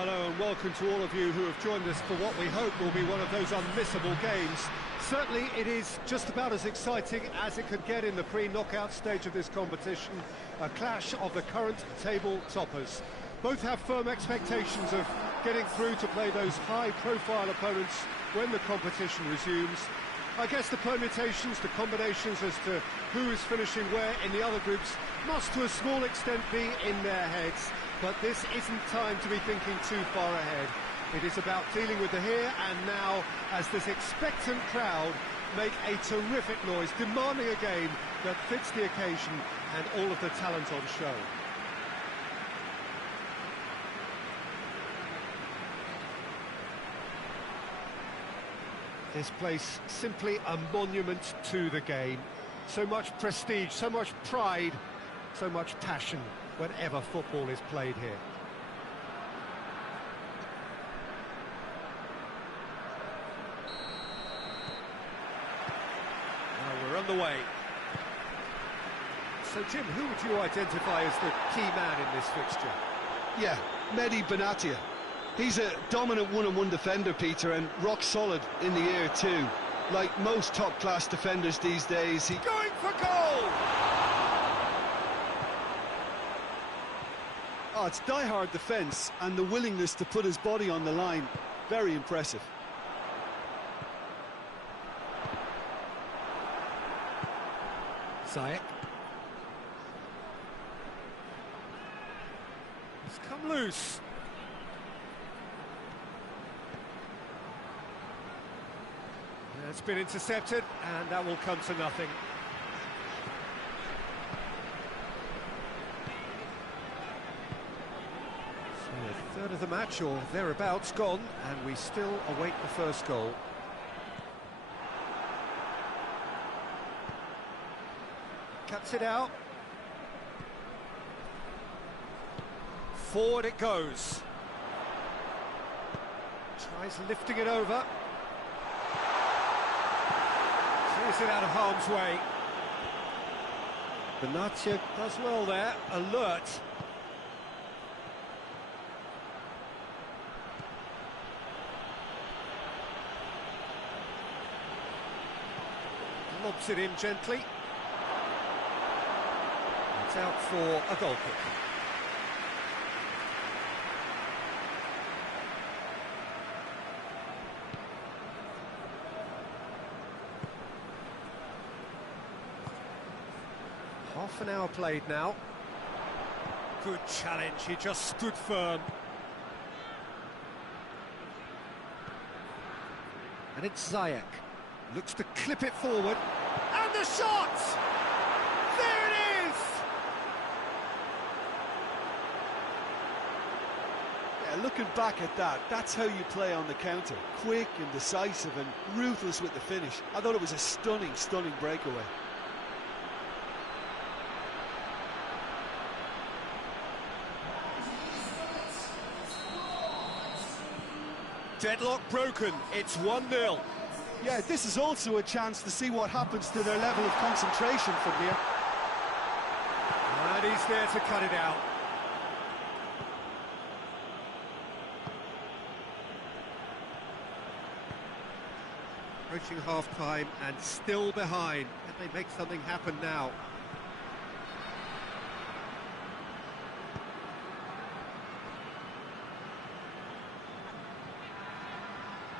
hello and welcome to all of you who have joined us for what we hope will be one of those unmissable games. Certainly it is just about as exciting as it could get in the pre-knockout stage of this competition, a clash of the current table toppers. Both have firm expectations of getting through to play those high-profile opponents when the competition resumes. I guess the permutations, the combinations as to who is finishing where in the other groups must to a small extent be in their heads, but this isn't time to be thinking too far ahead. It is about dealing with the here and now as this expectant crowd make a terrific noise, demanding a game that fits the occasion and all of the talent on show. This place simply a monument to the game. So much prestige, so much pride, so much passion whenever football is played here. Now we're on the way. So Jim, who would you identify as the key man in this fixture? Yeah, Mehdi Benatia. He's a dominant one-on-one defender, Peter, and rock solid in the air too. Like most top-class defenders these days, he... Going for goal! Oh, it's die-hard defence and the willingness to put his body on the line. Very impressive. Ziyech. It's come loose. It's been intercepted, and that will come to nothing. So a third of the match, or thereabouts, gone, and we still await the first goal. Cuts it out. Forward it goes. Tries lifting it over. Clears it out of harm's way. Benatia does well there, alert. Lobs it in gently. It's out for a goal kick. Half an hour played now. Good challenge, he just stood firm. And it's Ziyech. Looks to clip it forward. And the shot! There it is! Yeah, looking back at that, that's how you play on the counter. Quick and decisive and ruthless with the finish. I thought it was a stunning, stunning breakaway. Deadlock broken, it's 1-0. Yeah, this is also a chance to see what happens to their level of concentration from here. And he's there to cut it out. Approaching half-time and still behind. Can they make something happen now?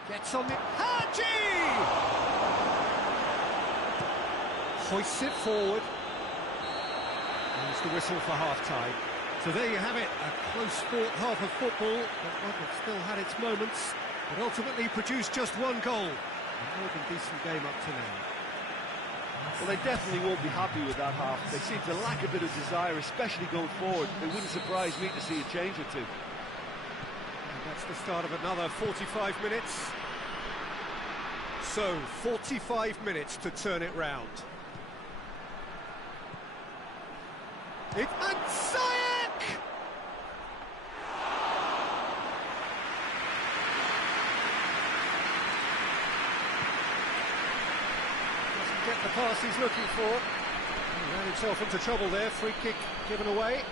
Gets on the... Haji! Hoists it forward. There's the whistle for half-time. So there you have it, a close-fought half of football, but one that still had its moments, but ultimately produced just one goal. A more than decent game up to now. Well, they definitely won't be happy with that half. They seem to lack a bit of desire, especially going forward. It wouldn't surprise me to see a change or two. And that's the start of another 45 minutes. So, 45 minutes to turn it round. And Ziyech! Doesn't get the pass he's looking for. He ran himself into trouble there, free kick given away.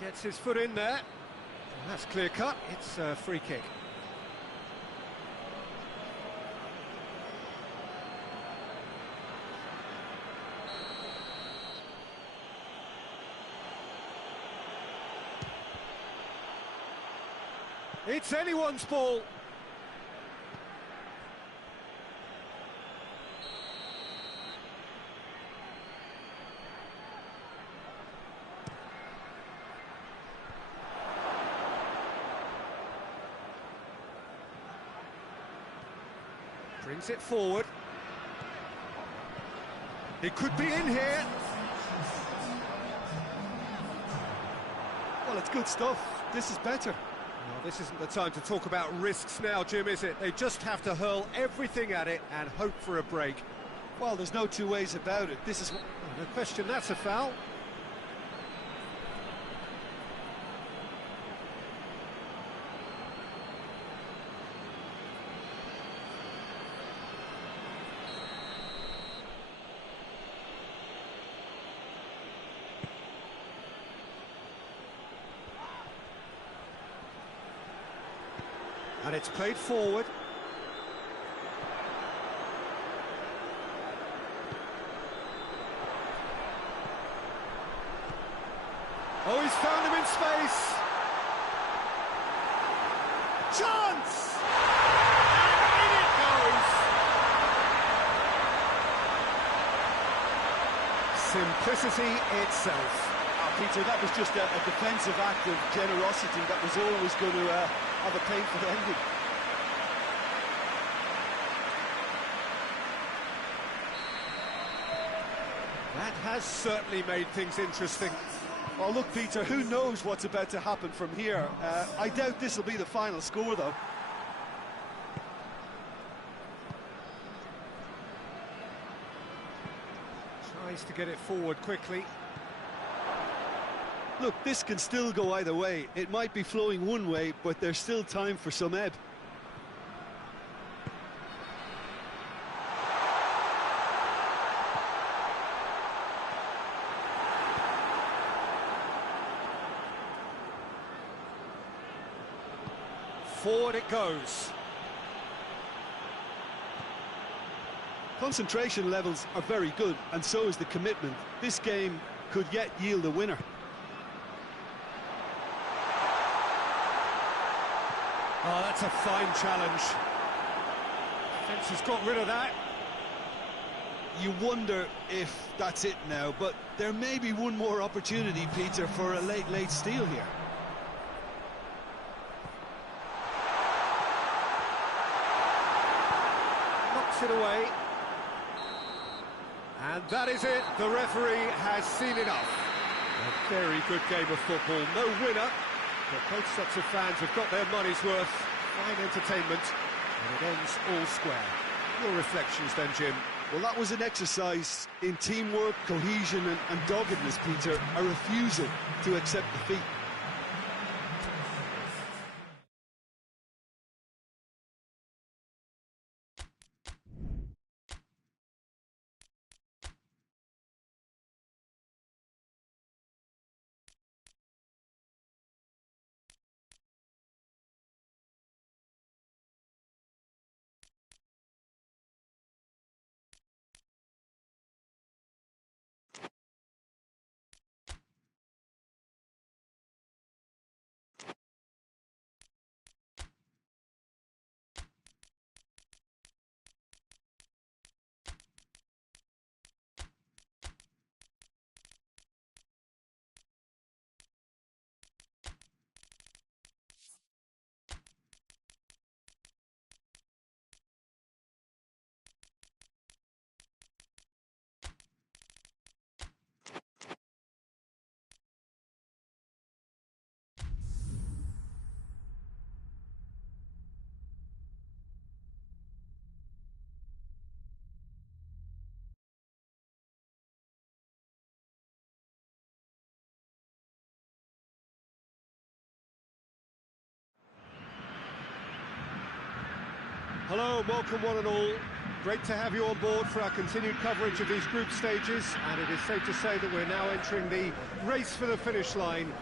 Gets his foot in there. That's clear cut. It's a free kick. It's anyone's ball. Brings it forward. It could be in here. Well, it's good stuff. This is better. Well, this isn't the time to talk about risks now, Jim, is it? They just have to hurl everything at it and hope for a break. Well, there's no two ways about it. This is... No question, that's a foul. And it's played forward. Oh, he's found him in space. Chance! And in it goes. Simplicity itself. Peter, that was just a defensive act of generosity that was always going to have a painful ending. That has certainly made things interesting. Oh, look, Peter, who knows what's about to happen from here? I doubt this will be the final score, though. Tries to get it forward quickly. Look, this can still go either way. It might be flowing one way, but there's still time for some ebb. Forward it goes. Concentration levels are very good, and so is the commitment. This game could yet yield a winner. Oh, that's a fine challenge. Fence has got rid of that. You wonder if that's it now, but there may be one more opportunity, Peter, for a late steal here. Knocks it away. And that is it. The referee has seen enough. A very good game of football. No winner, but both sets of fans have got their money's worth. Fine entertainment, and it ends all square. Your reflections then, Jim? Well, that was an exercise in teamwork, cohesion and doggedness, Peter. A refusal to accept defeat. Hello, welcome one and all. Great to have you on board for our continued coverage of these group stages, and it is safe to say that we're now entering the race for the finish line.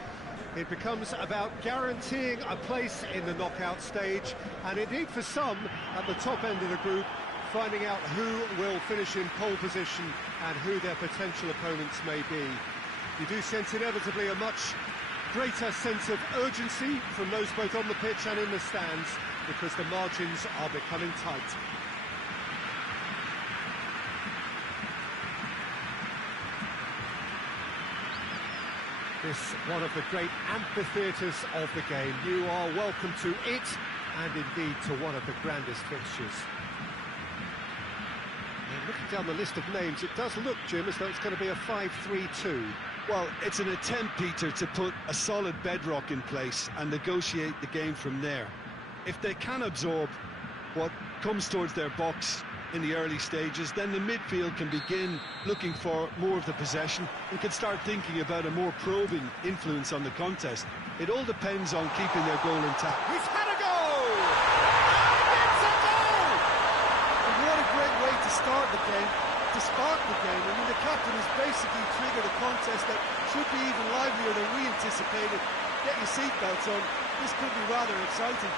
It becomes about guaranteeing a place in the knockout stage, and indeed for some at the top end of the group, finding out who will finish in pole position and who their potential opponents may be. You do sense inevitably a much greater sense of urgency from those both on the pitch and in the stands, because the margins are becoming tight. This one of the great amphitheatres of the game. You are welcome to it, and indeed to one of the grandest fixtures. And looking down the list of names, it does look, Jim, as though it's going to be a 5-3-2. Well, it's an attempt, Peter, to put a solid bedrock in place and negotiate the game from there. If they can absorb what comes towards their box in the early stages, then the midfield can begin looking for more of the possession and can start thinking about a more probing influence on the contest. It all depends on keeping their goal intact. He's had a goal! And it's a goal! And what a great way to start the game, to spark the game. I mean, the captain has basically triggered a contest that should be even livelier than we anticipated. Get your seatbelts on, this could be rather exciting.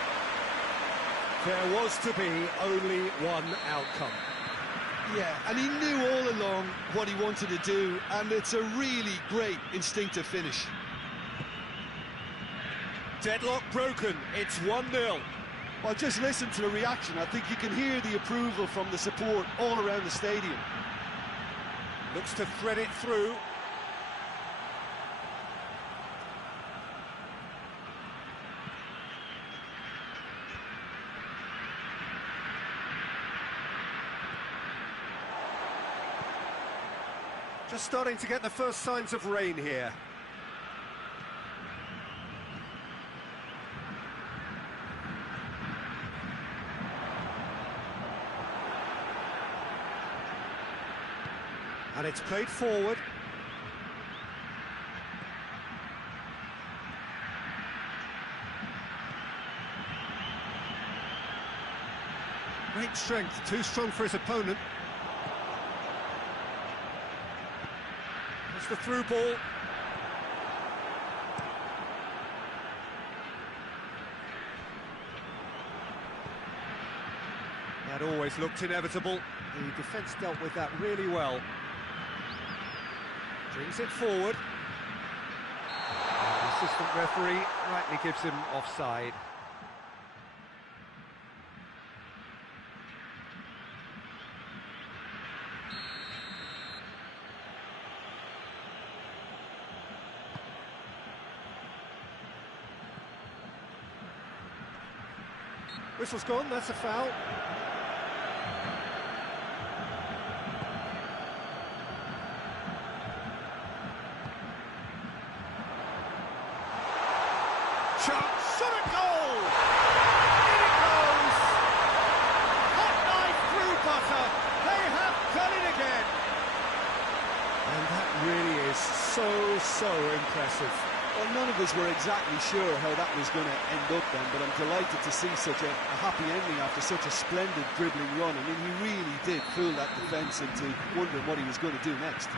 There was to be only one outcome. Yeah, and he knew all along what he wanted to do, and it's a really great instinctive finish. Deadlock broken, it's 1-0. Well, just listen to the reaction. I think you can hear the approval from the support all around the stadium. Looks to thread it through. Just starting to get the first signs of rain here. And it's played forward. Great strength, too strong for his opponent. It's the through ball. That always looked inevitable. The defence dealt with that really well. Brings it forward. The assistant referee rightly gives him offside. Whistle's gone, that's a foul. Shot at goal! In it goes! Hot knife through butter. They have done it again. And that really is so impressive. Well, none of us were exactly sure how that was going to end up then, but I'm delighted to see such a happy ending after such a splendid dribbling run. I mean, he really did fool that defence into wondering what he was going to do next.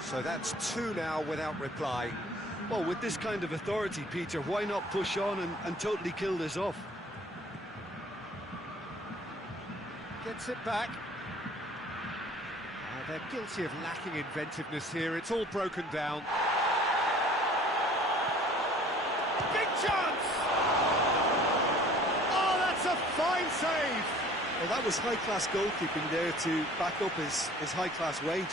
So that's two now without reply. Well, with this kind of authority, Peter, why not push on and totally kill this off? Gets it back. They're guilty of lacking inventiveness here. It's all broken down. Big chance! Oh, that's a fine save! Well, that was high-class goalkeeping there to back up his high-class wage.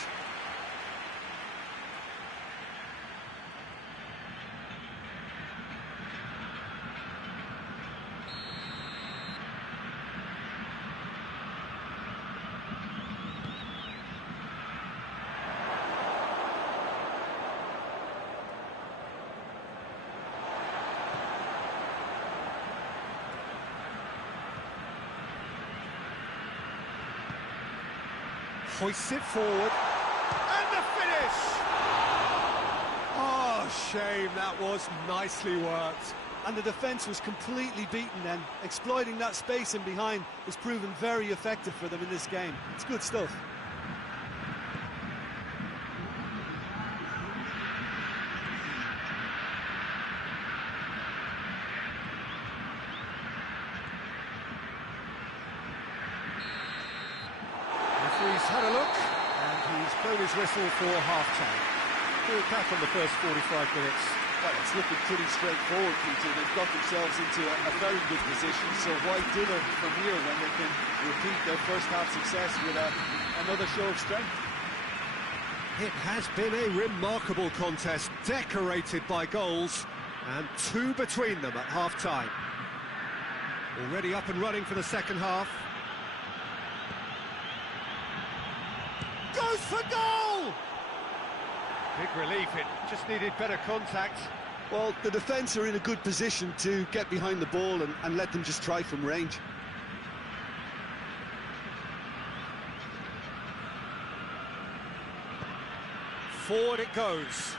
Hoists it forward. And the finish! Oh, shame, that was nicely worked. And the defence was completely beaten then. Exploiting that space in behind has proven very effective for them in this game. It's good stuff. blown his whistle for half-time. Good back on the first 45 minutes. Well, it's looking pretty straightforward, Peter. They've got themselves into a very good position, so why dither from here when they can repeat their first half success with another show of strength? It has been a remarkable contest, decorated by goals, and two between them at half-time. Already up and running for the second half. Goes for goal! Big relief, it just needed better contact. Well, the defence are in a good position to get behind the ball and let them just try from range. Forward it goes.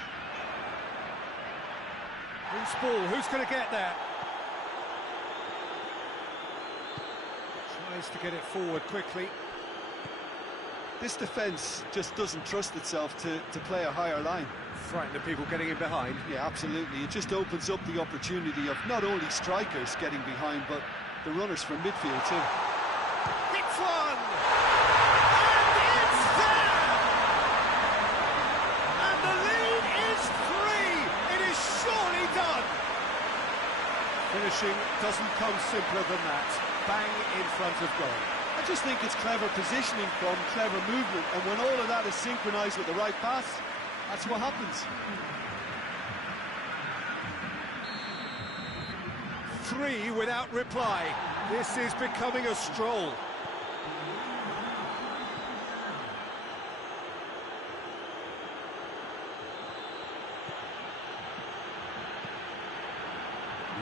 Who's ball? Who's going to get there? Tries to get it forward quickly. This defence just doesn't trust itself to play a higher line. Frightened of people getting in behind. Yeah, absolutely. It just opens up the opportunity of not only strikers getting behind, but the runners from midfield too. Hits one! And it's there! And the lead is 3! It is surely done! Finishing doesn't come simpler than that. Bang in front of goal. I just think it's clever positioning from clever movement, and when all of that is synchronised with the right pass, that's what happens. 3 without reply. This is becoming a stroll.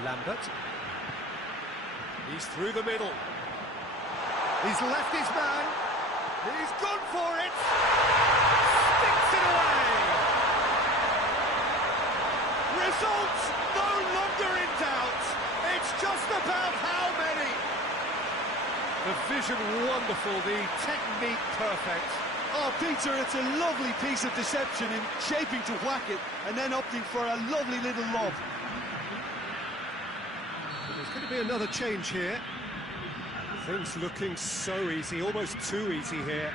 Lambert. He's through the middle. He's left his man. He's gone for it. Sticks it away. Results no longer in doubt. It's just about how many. The vision wonderful, the technique perfect. Oh, Peter, it's a lovely piece of deception in shaping to whack it and then opting for a lovely little lob. There's going to be another change here. Things looking so easy, almost too easy here.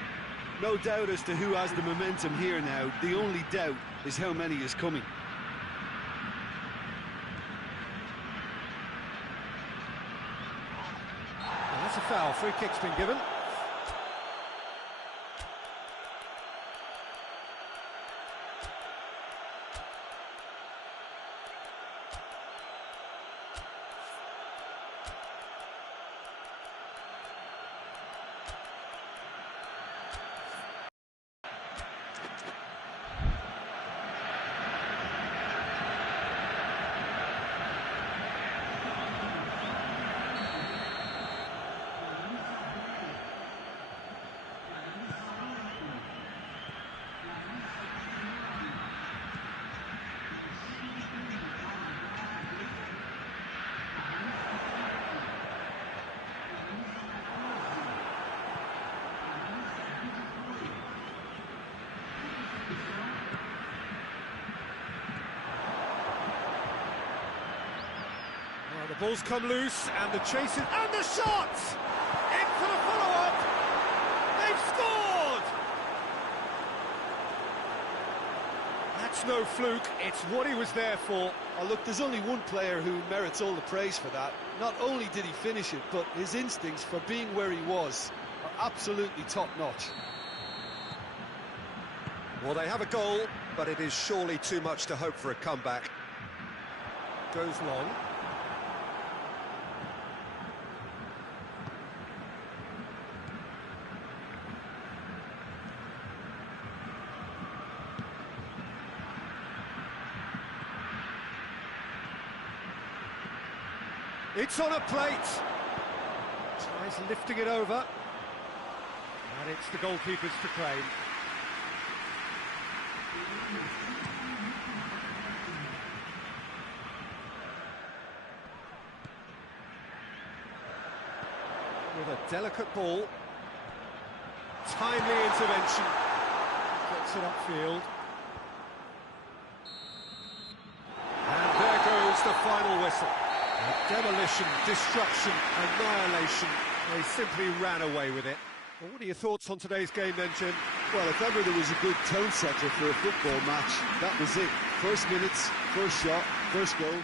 No doubt as to who has the momentum here now. The only doubt is how many is coming. Well, that's a foul. Free kick's been given. The ball's come loose, and the chase is... And the shot! In for the follow-up! They've scored! That's no fluke, it's what he was there for. Oh, look, there's only one player who merits all the praise for that. Not only did he finish it, but his instincts for being where he was are absolutely top-notch. Well, they have a goal, but it is surely too much to hope for a comeback. Goes long. It's on a plate. Tries lifting it over. And it's the goalkeepers to claim. With a delicate ball. Timely intervention. Gets it upfield. And there goes the final whistle. Demolition, destruction, annihilation. They simply ran away with it. Well, what are your thoughts on today's game then, Jim? Well, if ever there was a good tone setter for a football match, that was it. First minutes, first shot, first goal.